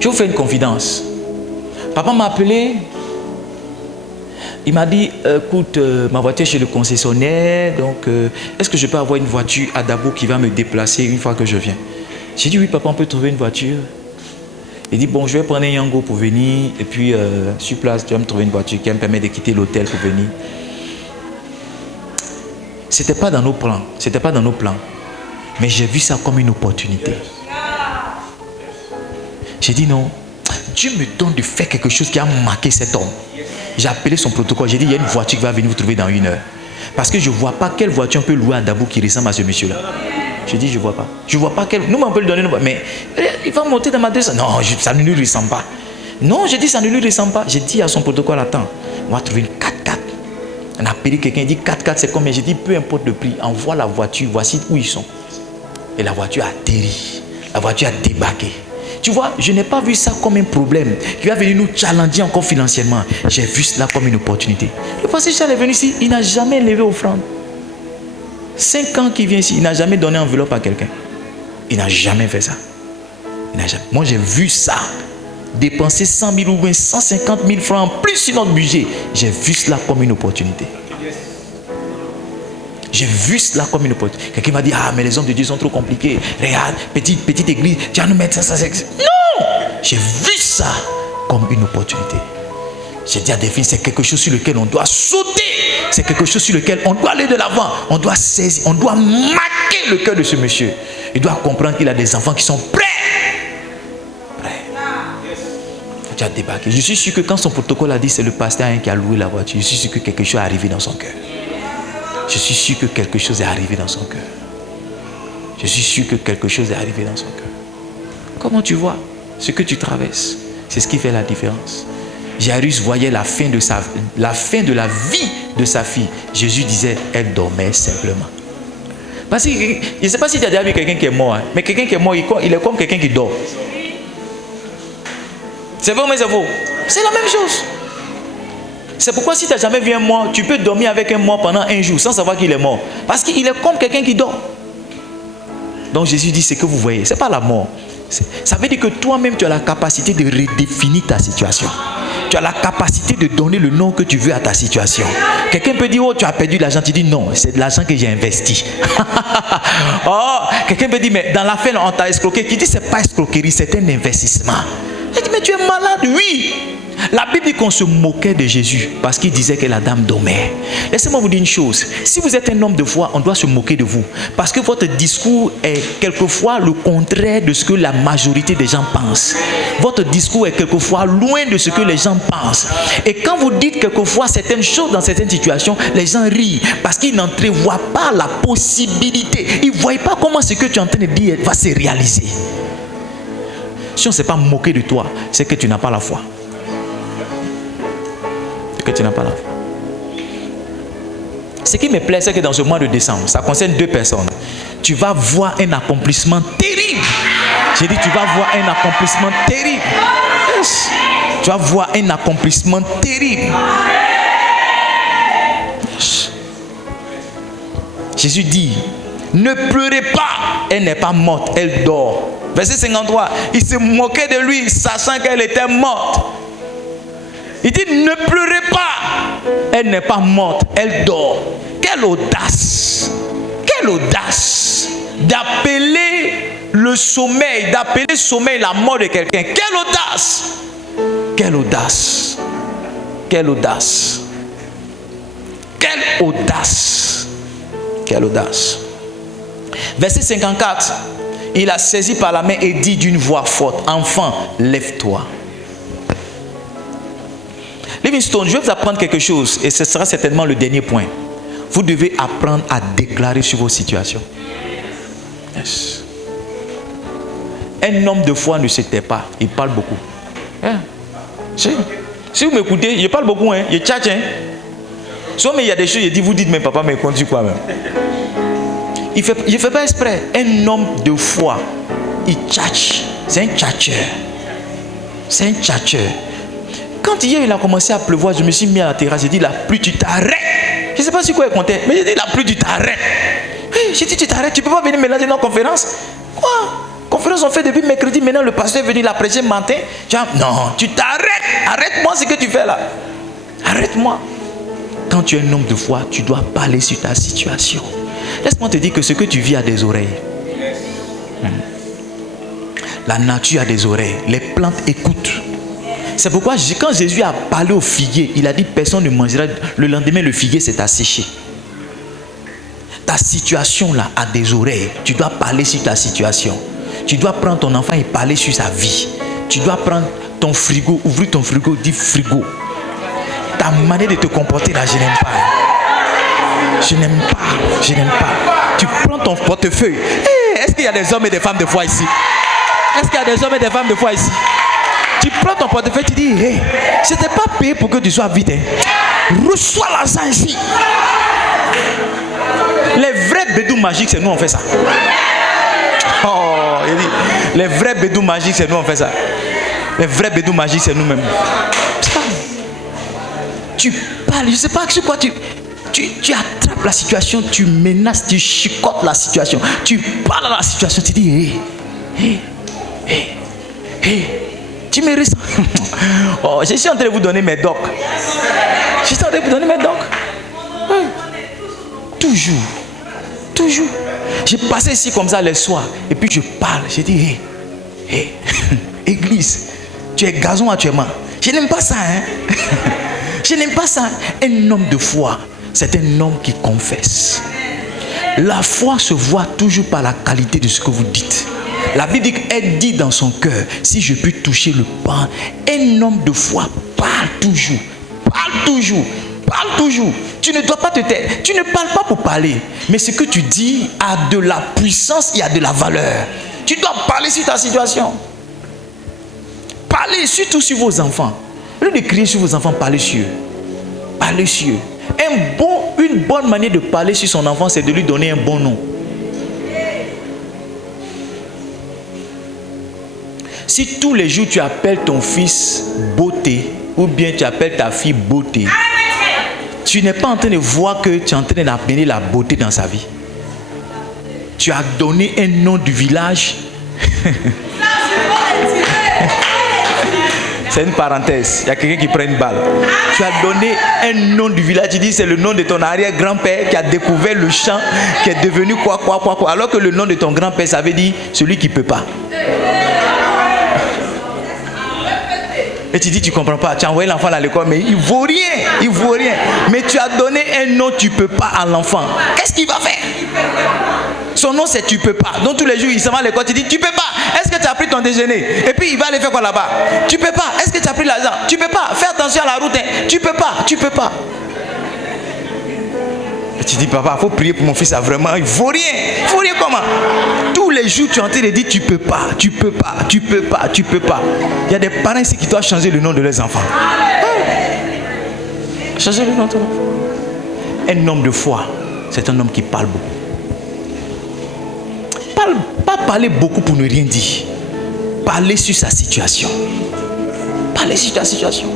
Je vous fais une confidence. Papa m'a appelé. Il m'a dit, écoute, ma voiture est chez le concessionnaire. Donc, est-ce que je peux avoir une voiture à Dabo qui va me déplacer une fois que je viens? J'ai dit, oui, papa, on peut trouver une voiture. Il dit, bon, je vais prendre un Yango pour venir. Et puis, sur place, tu vas me trouver une voiture qui va me permettre de quitter l'hôtel pour venir. Ce n'était pas dans nos plans. C'était pas dans nos plans. Mais j'ai vu ça comme une opportunité. J'ai dit, non, Dieu me donne de faire quelque chose qui a marqué cet homme. J'ai appelé son protocole. J'ai dit, il y a une voiture qui va venir vous trouver dans 1 heure. Parce que je ne vois pas quelle voiture on peut louer à Dabo qui ressemble à ce monsieur-là. J'ai dit, je ne vois pas. Je ne vois pas quelle... Nous, on peut lui donner... Mais il va monter dans ma 200. Non, ça ne lui ressemble pas. Non, j'ai dit, ça ne lui ressemble pas. J'ai dit à son protocole, attends, on va trouver une 4x4. On a appelé quelqu'un, il dit, 4x4, c'est combien? J'ai dit, peu importe le prix, envoie la voiture, voici où ils sont. Et la voiture a atterri. La voiture a débarqué. Tu vois, je n'ai pas vu ça comme un problème qui va venir nous challenger encore financièrement. J'ai vu cela comme une opportunité. Le passé, Charles est venu ici, il n'a jamais levé offrande. 5 ans qu'il vient ici, il n'a jamais donné enveloppe à quelqu'un. Il n'a jamais fait ça. Il n'a jamais. Moi, j'ai vu ça. Dépenser 100 000 ou 150 000 francs en plus sur notre budget. J'ai vu cela comme une opportunité. J'ai vu cela comme une opportunité. Quelqu'un m'a dit, ah, mais les hommes de Dieu sont trop compliqués. Regarde, petite église, tu vas nous mettre ça. Non! J'ai vu ça comme une opportunité. J'ai dit à Delphine, c'est quelque chose sur lequel on doit sauter. C'est quelque chose sur lequel on doit aller de l'avant. On doit saisir, on doit attaquer le cœur de ce monsieur. Il doit comprendre qu'il a des enfants qui sont prêts. Tu as débarqué. Je suis sûr que quand son protocole a dit c'est le pasteur qui a loué la voiture, je suis sûr que quelque chose est arrivé dans son cœur. Je suis sûr que quelque chose est arrivé dans son cœur. Je suis sûr que quelque chose est arrivé dans son cœur. Comment tu vois ce que tu traverses? C'est ce qui fait la différence. Jairus voyait la fin de la vie de sa fille. Jésus disait, elle dormait simplement. Parce que je ne sais pas si tu as déjà vu quelqu'un qui est mort, hein, mais quelqu'un qui est mort, il est comme quelqu'un qui dort. C'est vrai, mais c'est faux. C'est la même chose. C'est pourquoi si tu n'as jamais vu un mort, tu peux dormir avec un mort pendant un jour sans savoir qu'il est mort. Parce qu'il est comme quelqu'un qui dort. Donc Jésus dit, ce que vous voyez, ce n'est pas la mort. Ça veut dire que toi-même, tu as la capacité de redéfinir ta situation. Tu as la capacité de donner le nom que tu veux à ta situation. Quelqu'un peut dire, oh, tu as perdu de l'argent. Tu dis, non, c'est de l'argent que j'ai investi. Oh, quelqu'un peut dire, mais dans l'affaire, on t'a escroqué. Qui dit, c'est pas escroquerie, c'est un investissement. Il dit, mais tu es malade, oui. La Bible dit qu'on se moquait de Jésus parce qu'il disait que la dame dormait. Laissez-moi vous dire une chose. Si vous êtes un homme de foi, on doit se moquer de vous. Parce que votre discours est quelquefois le contraire de ce que la majorité des gens pensent. Votre discours est quelquefois loin de ce que les gens pensent. Et quand vous dites quelquefois certaines choses dans certaines situations, les gens rient parce qu'ils n'entrevoient pas la possibilité. Ils ne voient pas comment ce que tu es en train de dire va se réaliser. Si on ne s'est pas moqué de toi, c'est que tu n'as pas la foi. Que tu n'as pas la foi. Ce qui me plaît, c'est que dans ce mois de décembre, ça concerne 2 personnes. Tu vas voir un accomplissement terrible. J'ai dit, tu vas voir un accomplissement terrible. Yes. Tu vas voir un accomplissement terrible. Yes. Jésus dit, ne pleurez pas, elle n'est pas morte, elle dort. Verset 53, il se moquait de lui, sachant qu'elle était morte. Il dit, ne pleurez pas. Elle n'est pas morte, elle dort. Quelle audace. Quelle audace d'appeler le sommeil, d'appeler sommeil la mort de quelqu'un. Quelle audace. Quelle audace. Quelle audace. Quelle audace. Quelle audace. Verset 54. Il a saisi par la main et dit d'une voix forte, enfant, lève-toi. Livingstone, je vais vous apprendre quelque chose et ce sera certainement le dernier point. Vous devez apprendre à déclarer sur vos situations. Yes. Un homme de foi ne se tait pas, il parle beaucoup. Hein? Si vous m'écoutez, je parle beaucoup, hein? Je tchatche. Hein? Soit mais il y a des choses, je dis, vous dites, mais papa, mais continue quoi même? Je ne fais pas exprès. Un homme de foi, il tchatche. C'est un tchatcheur. C'est un tchatcheur. Quand hier il a commencé à pleuvoir, je me suis mis à la terrasse, j'ai dit, la pluie, tu t'arrêtes. Je ne sais pas si quoi il comptait, mais j'ai dit, la pluie, tu t'arrêtes. Hey, j'ai dit, tu t'arrêtes, tu ne peux pas venir mélanger nos conférences. Quoi? Conférence on fait depuis mercredi, maintenant le pasteur est venu la prêcher matin. Non, tu t'arrêtes. Arrête-moi ce que tu fais là. Arrête-moi. Quand tu es un homme de foi, tu dois parler sur ta situation. Laisse-moi te dire que ce que tu vis a des oreilles. La nature a des oreilles. Les plantes écoutent. C'est pourquoi quand Jésus a parlé au figuier, il a dit personne ne mangera. Le lendemain, le figuier s'est asséché. Ta situation là a des oreilles. Tu dois parler sur ta situation. Tu dois prendre ton enfant et parler sur sa vie. Tu dois prendre ton frigo, ouvrir ton frigo, dire frigo. Ta manière de te comporter là, je n'aime pas. Je n'aime pas. Je n'aime pas. Tu prends ton portefeuille. Hey, est-ce qu'il y a des hommes et des femmes de foi ici? Est-ce qu'il y a des hommes et des femmes de foi ici? Tu prends ton portefeuille, tu dis, hey, je ne t'ai pas payé pour que tu sois vide. Hein. Reçois l'argent ici. Les vrais bédous magiques, c'est nous on fait ça. Oh, il dit, les vrais bédous magiques, c'est nous on fait ça. Les vrais bédous magiques, c'est nous-mêmes. Tu parles, je ne sais pas sur quoi tu attrapes la situation, tu menaces, tu chicotes la situation, tu parles à la situation, tu dis, tu me ressens. Oh, je suis en train de vous donner mes docs. Je suis en train de vous donner mes docs. Oui. Toujours. J'ai passé ici comme ça les soirs. Et puis je parle. Je dis, hey, église, tu es gazon actuellement. Je n'aime pas ça. Hein? Je n'aime pas ça. Un homme de foi, c'est un homme qui confesse. La foi se voit toujours par la qualité de ce que vous dites. La Bible dit qu'elle dit dans son cœur, si je puis toucher le pain, un homme de foi parle toujours. Parle toujours. Parle toujours. Tu ne dois pas te taire. Tu ne parles pas pour parler. Mais ce que tu dis a de la puissance et a de la valeur. Tu dois parler sur ta situation. Parlez surtout sur vos enfants. Au lieu de crier sur vos enfants, parlez sur eux. Parlez sur eux. Une bonne manière de parler sur son enfant, c'est de lui donner un bon nom. Si tous les jours tu appelles ton fils beauté, ou bien tu appelles ta fille beauté, tu n'es pas en train de voir que tu es en train d'amener la beauté dans sa vie. Tu as donné un nom du village. C'est une parenthèse. Il y a quelqu'un qui prend une balle. Tu as donné un nom du village. Tu dis c'est le nom de ton arrière-grand-père qui a découvert le champ, qui est devenu quoi. Alors que le nom de ton grand-père, ça veut dire celui qui ne peut pas. Et tu dis, tu ne comprends pas. Tu as envoyé l'enfant à l'école, mais il ne vaut rien. Il ne vaut rien. Mais tu as donné un nom, tu ne peux pas à l'enfant. Qu'est-ce qu'il va faire? Son nom, c'est tu ne peux pas. Donc tous les jours, il s'en va à l'école. Tu dis, tu ne peux pas. Est-ce que tu as pris ton déjeuner? Et puis, il va aller faire quoi là-bas? Tu ne peux pas. Est-ce que tu as pris l'argent? Tu ne peux pas. Fais attention à la route. Tu ne peux pas. Tu ne peux pas. Et tu dis, papa, il faut prier pour mon fils. Ça, vraiment, il ne vaut rien. Il ne vaut rien comment? Tous les jours, tu es en train de dire, tu ne peux pas. Tu ne peux pas. Tu ne peux pas. Tu ne peux pas. Il y a des parents ici qui doivent changer le nom de leurs enfants. Changer le nom de ton enfant. Un homme de foi, c'est un homme qui parle beaucoup. Pas parler beaucoup pour ne rien dire. Parler sur sa situation. Parler sur ta situation.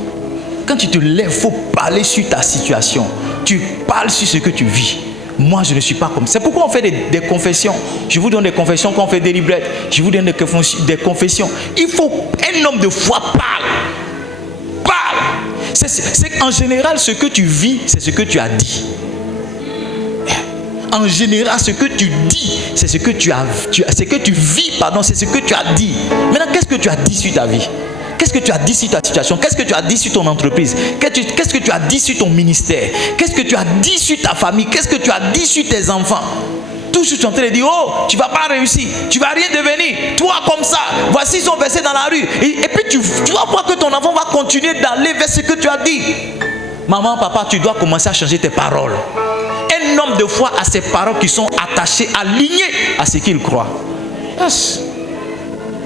Quand tu te lèves, il faut parler sur ta situation. Tu parles sur ce que tu vis. Moi, je ne suis pas comme ça. C'est pourquoi on fait des confessions. Je vous donne des confessions quand on fait des librettes. Je vous donne des confessions. Il faut un homme de foi parle. Parle. C'est qu'en général, ce que tu vis, c'est ce que tu as dit. En général, ce que tu dis, c'est ce que tu vis, c'est ce que tu as dit. Maintenant, qu'est-ce que tu as dit sur ta vie? Qu'est-ce que tu as dit sur ta situation? Qu'est-ce que tu as dit sur ton entreprise? Qu'est-ce que tu as dit sur ton ministère? Qu'est-ce que tu as dit sur ta famille? Qu'est-ce que tu as dit sur tes enfants? Toujours tu es en train de dire, oh, tu ne vas pas réussir, tu ne vas rien devenir, toi comme ça, voici son verset dans la rue. Et puis tu vas voir que ton enfant va continuer d'aller vers ce que tu as dit. Maman, papa, tu dois commencer à changer tes paroles. Un homme de foi a ses paroles qui sont attachées, alignées à ce qu'il croit. Yes.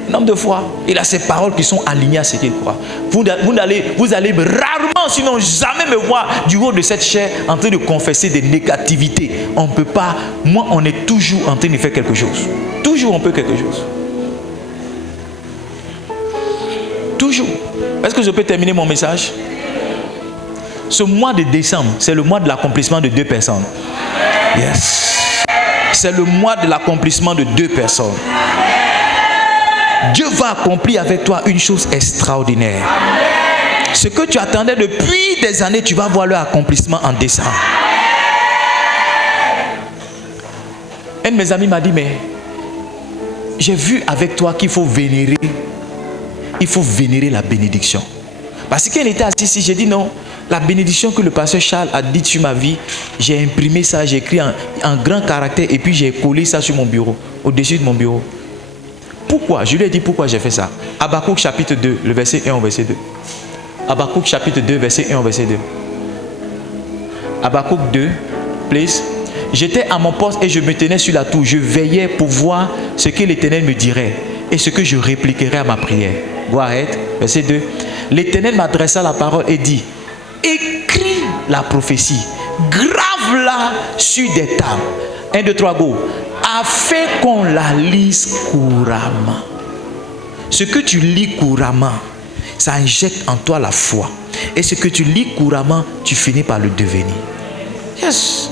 Un homme de foi, il a ses paroles qui sont alignées à ce qu'il croit. Vous allez rarement, sinon jamais me voir du haut de cette chair en train de confesser des négativités. On ne peut pas. Moi, on est toujours en train de faire quelque chose. Toujours on peut quelque chose. Toujours. Est-ce que je peux terminer mon message? Ce mois de décembre, c'est le mois de l'accomplissement de 2 personnes. Yes. C'est le mois de l'accomplissement de 2 personnes. Dieu va accomplir avec toi une chose extraordinaire. Ce que tu attendais depuis des années, tu vas voir leur accomplissement en décembre. Un de mes amis m'a dit, mais j'ai vu avec toi qu'il faut vénérer. Il faut vénérer la bénédiction. Parce qu'il était assis ici, j'ai dit non. La bénédiction que le pasteur Charles a dit sur ma vie, j'ai imprimé ça, j'ai écrit en grand caractère et puis j'ai collé ça sur mon bureau, au-dessus de mon bureau. Pourquoi? Je lui ai dit pourquoi j'ai fait ça. Habakkuk chapitre 2, le verset 1 au verset 2. Habakkuk chapitre 2, verset 1 au verset 2. Habakkuk 2, please. J'étais à mon poste et je me tenais sur la tour. Je veillais pour voir ce que l'Éternel me dirait et ce que je répliquerais à ma prière. Go ahead. Verset 2. L'Éternel m'adressa la parole et dit, écris la prophétie, grave-la sur des tables. 1, 2, 3, go. Afin qu'on la lise couramment. Ce que tu lis couramment, ça injecte en toi la foi. Et ce que tu lis couramment, tu finis par le devenir. Yes.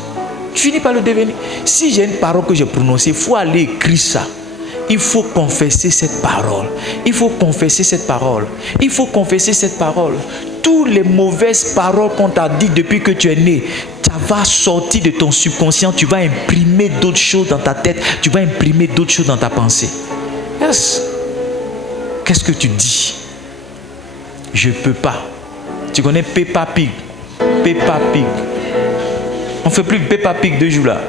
Tu finis par le devenir. Si j'ai une parole que j'ai prononcée, il faut aller écrire ça. Il faut confesser cette parole. Il faut confesser cette parole. Il faut confesser cette parole. Toutes les mauvaises paroles qu'on t'a dites depuis que tu es né, ça va sortir de ton subconscient. Tu vas imprimer d'autres choses dans ta tête. Tu vas imprimer d'autres choses dans ta pensée. Yes. Qu'est-ce que tu dis? Je ne peux pas. Tu connais Peppa Pig? Peppa Pig. On ne fait plus Peppa Pig 2 jours là.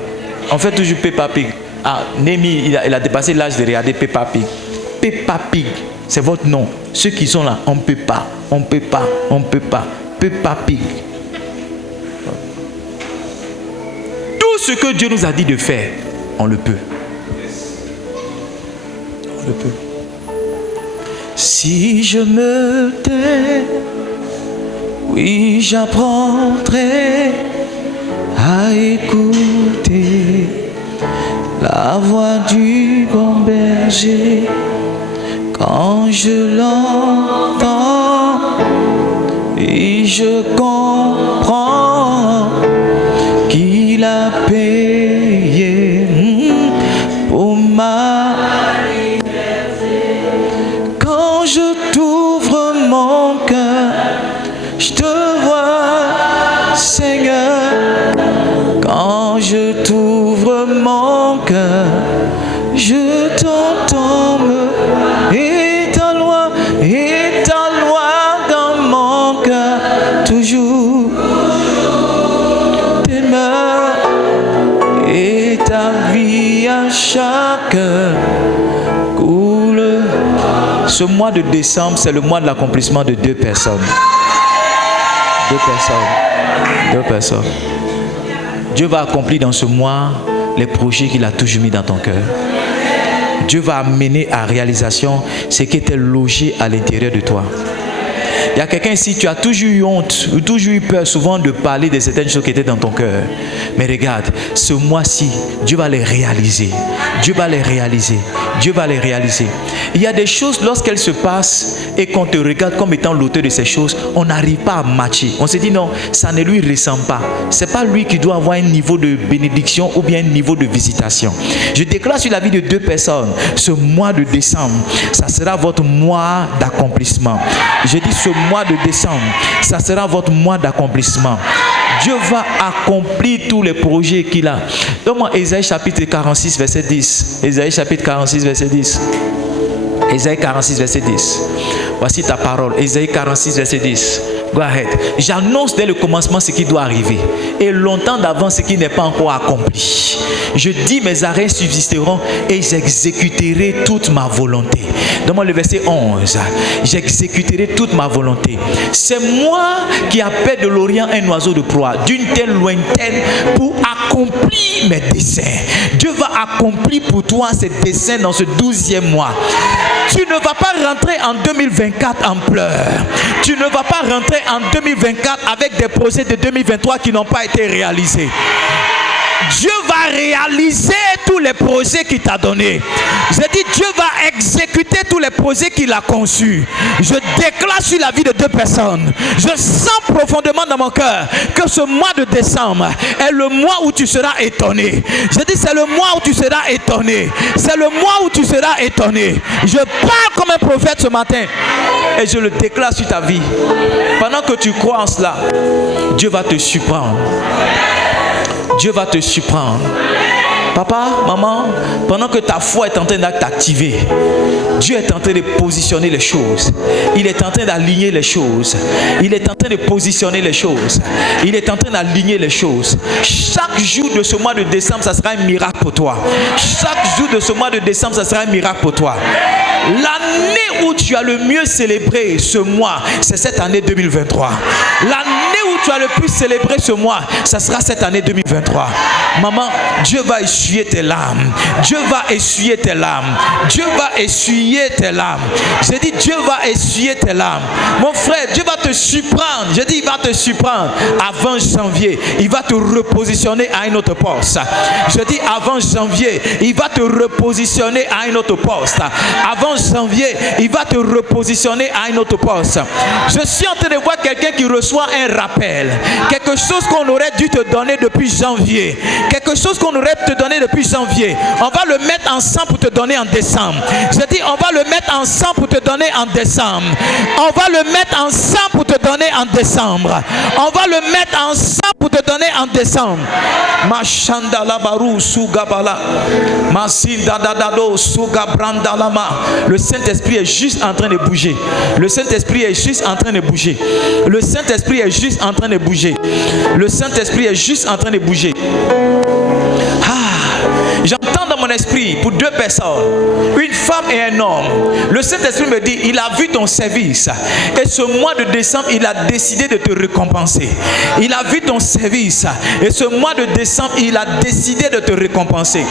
On fait toujours Peppa Pig. Ah, Némi, il a dépassé l'âge de regarder Peppa Pig. Peppa Pig, c'est votre nom. Ceux qui sont là, on ne peut pas, on ne peut pas, on ne peut pas. Peppa Pig. Tout ce que Dieu nous a dit de faire, on le peut. On le peut. Si je me tais, oui, j'apprendrai à écouter la voix du bon berger. Quand je l'entends et je comprends qu'il a payé pour ma liberté. Quand je t'ouvre mon cœur, je te vois, Seigneur. Quand je t'ouvre mon cœur, je t'entends et ta loi dans mon cœur, toujours tes mains et ta vie à chaque coule. Ce mois de décembre, c'est le mois de l'accomplissement de 2 personnes. 2 personnes. 2 personnes. Dieu va accomplir dans ce mois les projets qu'il a toujours mis dans ton cœur. Dieu va amener à réalisation ce qui était logé à l'intérieur de toi. Il y a quelqu'un ici, tu as toujours eu honte, ou toujours eu peur souvent de parler de certaines choses qui étaient dans ton cœur. Mais regarde, ce mois-ci, Dieu va les réaliser. Dieu va les réaliser. Dieu va les réaliser. Il y a des choses, lorsqu'elles se passent et qu'on te regarde comme étant l'auteur de ces choses, on n'arrive pas à matcher. On se dit non, ça ne lui ressemble pas. Ce n'est pas lui qui doit avoir un niveau de bénédiction ou bien un niveau de visitation. Je déclare sur la vie de 2 personnes, ce mois de décembre, ça sera votre mois d'accomplissement. Je dis ce mois de décembre, ça sera votre mois d'accomplissement. Dieu va accomplir tous les projets qu'il a. Donne-moi Ésaïe chapitre 46, verset 10. Ésaïe chapitre 46, verset 10. Ésaïe 46, verset 10. Voici ta parole. Ésaïe 46, verset 10. Go ahead. J'annonce dès le commencement ce qui doit arriver. Et longtemps d'avance ce qui n'est pas encore accompli. Je dis mes arrêts subsisteront et j'exécuterai toute ma volonté. Donne-moi le verset 11. J'exécuterai toute ma volonté. C'est moi qui appelle de l'Orient un oiseau de proie, d'une terre lointaine, pour accomplir mes desseins. Dieu va accomplir pour toi ses desseins dans ce 12e mois. Tu ne vas pas rentrer en 2024 en pleurs. Tu ne vas pas rentrer en 2024 avec des projets de 2023 qui n'ont pas été réalisés. Dieu va réaliser tous les projets qu'il t'a donnés. J'ai dit, Dieu va exécuter tous les projets qu'il a conçus. Je déclare sur la vie de 2 personnes. Je sens profondément dans mon cœur que ce mois de décembre est le mois où tu seras étonné. J'ai dit, c'est le mois où tu seras étonné. C'est le mois où tu seras étonné. Je parle comme un prophète ce matin et je le déclare sur ta vie. Pendant que tu crois en cela, Dieu va te surprendre. Dieu va te surprendre. Papa, maman, pendant que ta foi est en train d'être activée, Dieu est en train de positionner les choses. Il est en train d'aligner les choses. Il est en train de positionner les choses. Il est en train d'aligner les choses. Chaque jour de ce mois de décembre, ça sera un miracle pour toi. Chaque jour de ce mois de décembre, ça sera un miracle pour toi. L'année où tu as le mieux célébré ce mois, c'est cette année 2023. L'année où tu as le plus célébré ce mois, ça sera cette année 2023. Maman, Dieu va essuyer tes larmes. Dieu va essuyer tes larmes. Dieu va essuyer tes larmes. J'ai dit, Dieu va essuyer tes larmes. Mon frère, Dieu va te surprendre. J'ai dit, il va te surprendre. Avant janvier, il va te repositionner à un autre poste. Je dis, avant janvier, il va te repositionner à un autre poste. Avant janvier, il va te repositionner à un autre poste. Je suis en train de voir quelqu'un qui reçoit un rappel. Quelque chose qu'on aurait dû te donner depuis janvier. Quelque chose qu'on aurait te donné depuis janvier. On va le mettre ensemble pour te donner en décembre. Je dis, on va le mettre ensemble pour te donner en décembre. On va le mettre ensemble pour te donner en décembre. On va le mettre ensemble pour te donner en décembre. Machandala baru sugabala. Masindadadado sugabrandalama. Le Saint-Esprit est juste en train de bouger. Le Saint-Esprit est juste en train de bouger. Le Saint-Esprit est juste en train de bouger. Le Saint-Esprit est juste en train de bouger. Ah, J'entends dans mon esprit pour deux personnes, une femme et un homme. Le Saint-Esprit me dit, il a vu ton service. Et ce mois de décembre, il a décidé de te récompenser. Il a vu ton service. Et ce mois de décembre, il a décidé de te récompenser.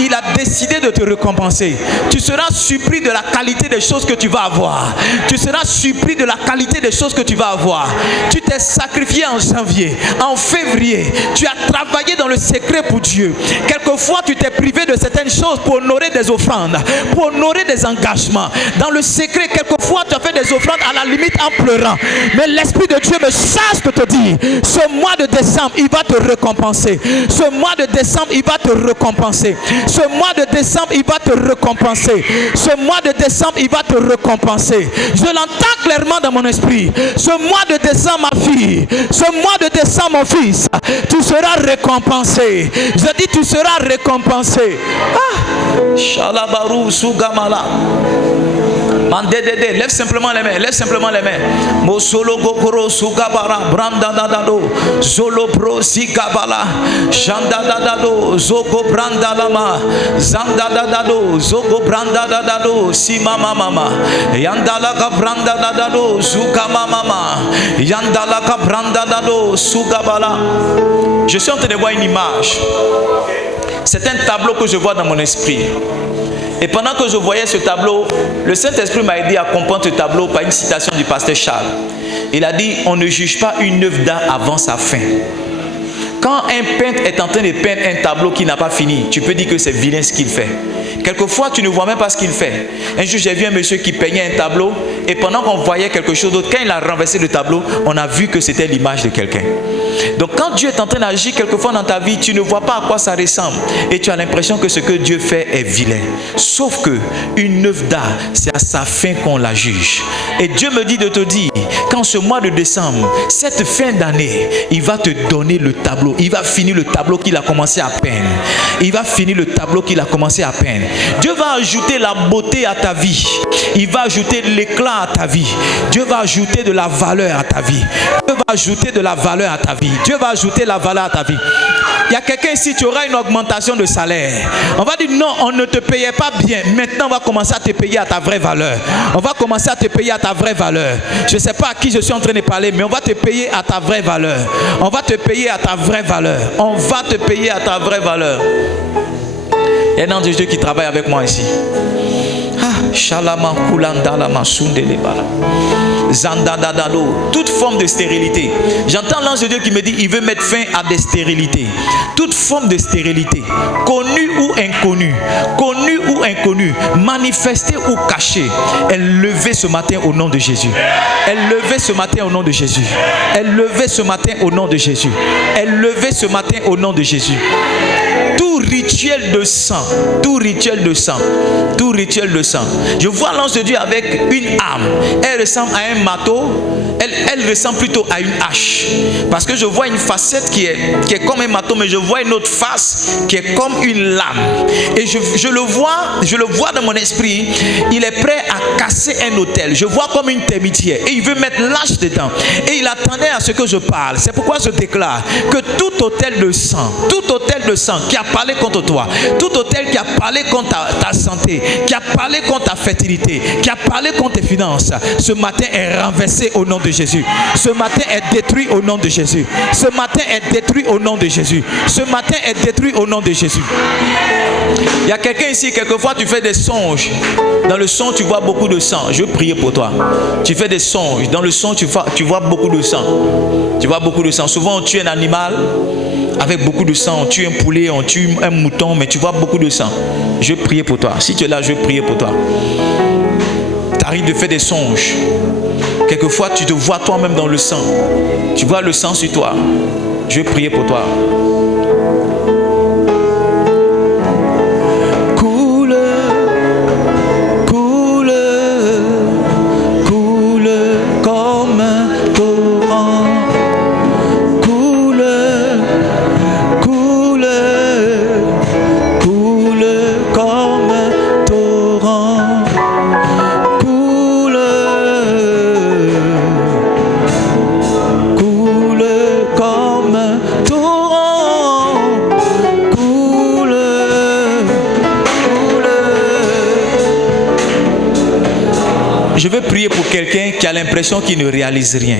Il a décidé de te récompenser. Tu seras surpris de la qualité des choses que tu vas avoir. Tu seras surpris de la qualité des choses que tu vas avoir. Tu t'es sacrifié en janvier, en février. Tu as travaillé dans le secret pour Dieu. Quelquefois, tu t'es privé de certaines choses pour honorer des offrandes, pour honorer des engagements. Dans le secret, quelquefois, tu as fait des offrandes à la limite en pleurant. Mais l'Esprit de Dieu me charge de te dire, ce mois de décembre, il va te récompenser. Ce mois de décembre, il va te récompenser. Ce mois de décembre, il va te récompenser. Ce mois de décembre, il va te récompenser. Je l'entends clairement dans mon esprit. Ce mois de décembre, ma fille, ce mois de décembre, mon fils, tu seras récompensé. Je dis, tu seras récompensé. Ah, Shalabarou Sugamala. Mandedede, lève simplement les mains, lève simplement les mains. Mosolo gokoro sugabara, branda dadado, zolo pro sigabala, shanda dadado, zogo branda lama, zanda dadado, zogo branda dadado, simama mama, yandala ka branda dadado, sugama mama, yandala ka branda dadado, sugabala. Je suis en train de voir une image. C'est un tableau que je vois dans mon esprit. Et pendant que je voyais ce tableau, le Saint-Esprit m'a aidé à comprendre ce tableau par une citation du pasteur Charles. Il a dit, on ne juge pas une œuvre d'art avant sa fin. Quand un peintre est en train de peindre un tableau qui n'a pas fini, tu peux dire que c'est vilain ce qu'il fait. Quelquefois, tu ne vois même pas ce qu'il fait. Un jour, j'ai vu un monsieur qui peignait un tableau et pendant qu'on voyait quelque chose d'autre, quand il a renversé le tableau, on a vu que c'était l'image de quelqu'un. Donc quand Dieu est en train d'agir quelquefois dans ta vie, tu ne vois pas à quoi ça ressemble et tu as l'impression que ce que Dieu fait est vilain. Sauf que une œuvre d'art, c'est à sa fin qu'on la juge. Et Dieu me dit de te dire, qu'en ce mois de décembre, cette fin d'année, il va te donner le tableau. Il va finir le tableau qu'il a commencé à peine. Il va finir le tableau qu'il a commencé à peine. Dieu va ajouter la beauté à ta vie. Il va ajouter l'éclat à ta vie. Dieu va ajouter de la valeur à ta vie. Dieu va ajouter de la valeur à ta vie. Dieu va ajouter la valeur à ta vie. Il y a quelqu'un ici, tu auras une augmentation de salaire. On va dire non, on ne te payait pas bien. Maintenant, on va commencer à te payer à ta vraie valeur. On va commencer à te payer à ta vraie valeur. Je ne sais pas à qui je suis en train de parler, mais on va te payer à ta vraie valeur. On va te payer à ta vraie valeur. On va te payer à ta vraie valeur. Il y a un ange de Dieu qui travaille avec moi ici. Toute forme de stérilité. J'entends l'ange de Dieu qui me dit il veut mettre fin à des stérilités. Toute forme de stérilité, connue ou inconnue, manifestée ou cachée, elle levée ce matin au nom de Jésus. Elle levée ce matin au nom de Jésus. Elle levée ce matin au nom de Jésus. Elle levée ce matin au nom de Jésus. Tout rituel de sang, tout rituel de sang, tout rituel de sang. Je vois l'ange de Dieu avec une arme. Elle ressemble à un marteau. Elle ressemble plutôt à une hache. Parce que je vois une facette qui est comme un marteau, mais je vois une autre face qui est comme une lame. Et je le vois dans mon esprit. Il est prêt à casser un autel. Je vois comme une termitière. Et il veut mettre l'âche dedans. Et il attendait à ce que je parle. C'est pourquoi je déclare que tout autel de sang qui a parlé contre toi, tout autel qui a parlé contre ta santé, qui a parlé contre ta fertilité, qui a parlé contre tes finances, ce matin est renversé au nom de Jésus. Ce matin est détruit au nom de Jésus. Ce matin est détruit au nom de Jésus. Ce matin est détruit au nom de Jésus. Il y a quelqu'un ici, quelquefois tu fais des songes. Dans le son, tu vois beaucoup de sang. Je veux prier pour toi. Tu fais des songes. Dans le son, tu vois beaucoup de sang. Tu vois beaucoup de sang. Souvent, on tue un animal avec beaucoup de sang. On tue un poulet, on tue un mouton, mais tu vois beaucoup de sang. Je veux prier pour toi. Si tu es là, je veux prier pour toi. Tu arrives de faire des songes. Quelquefois, tu te vois toi-même dans le sang. Tu vois le sang sur toi. Je veux prier pour toi. Coule comme torrent. Je veux prier pour quelqu'un qui a l'impression qu'il ne réalise rien.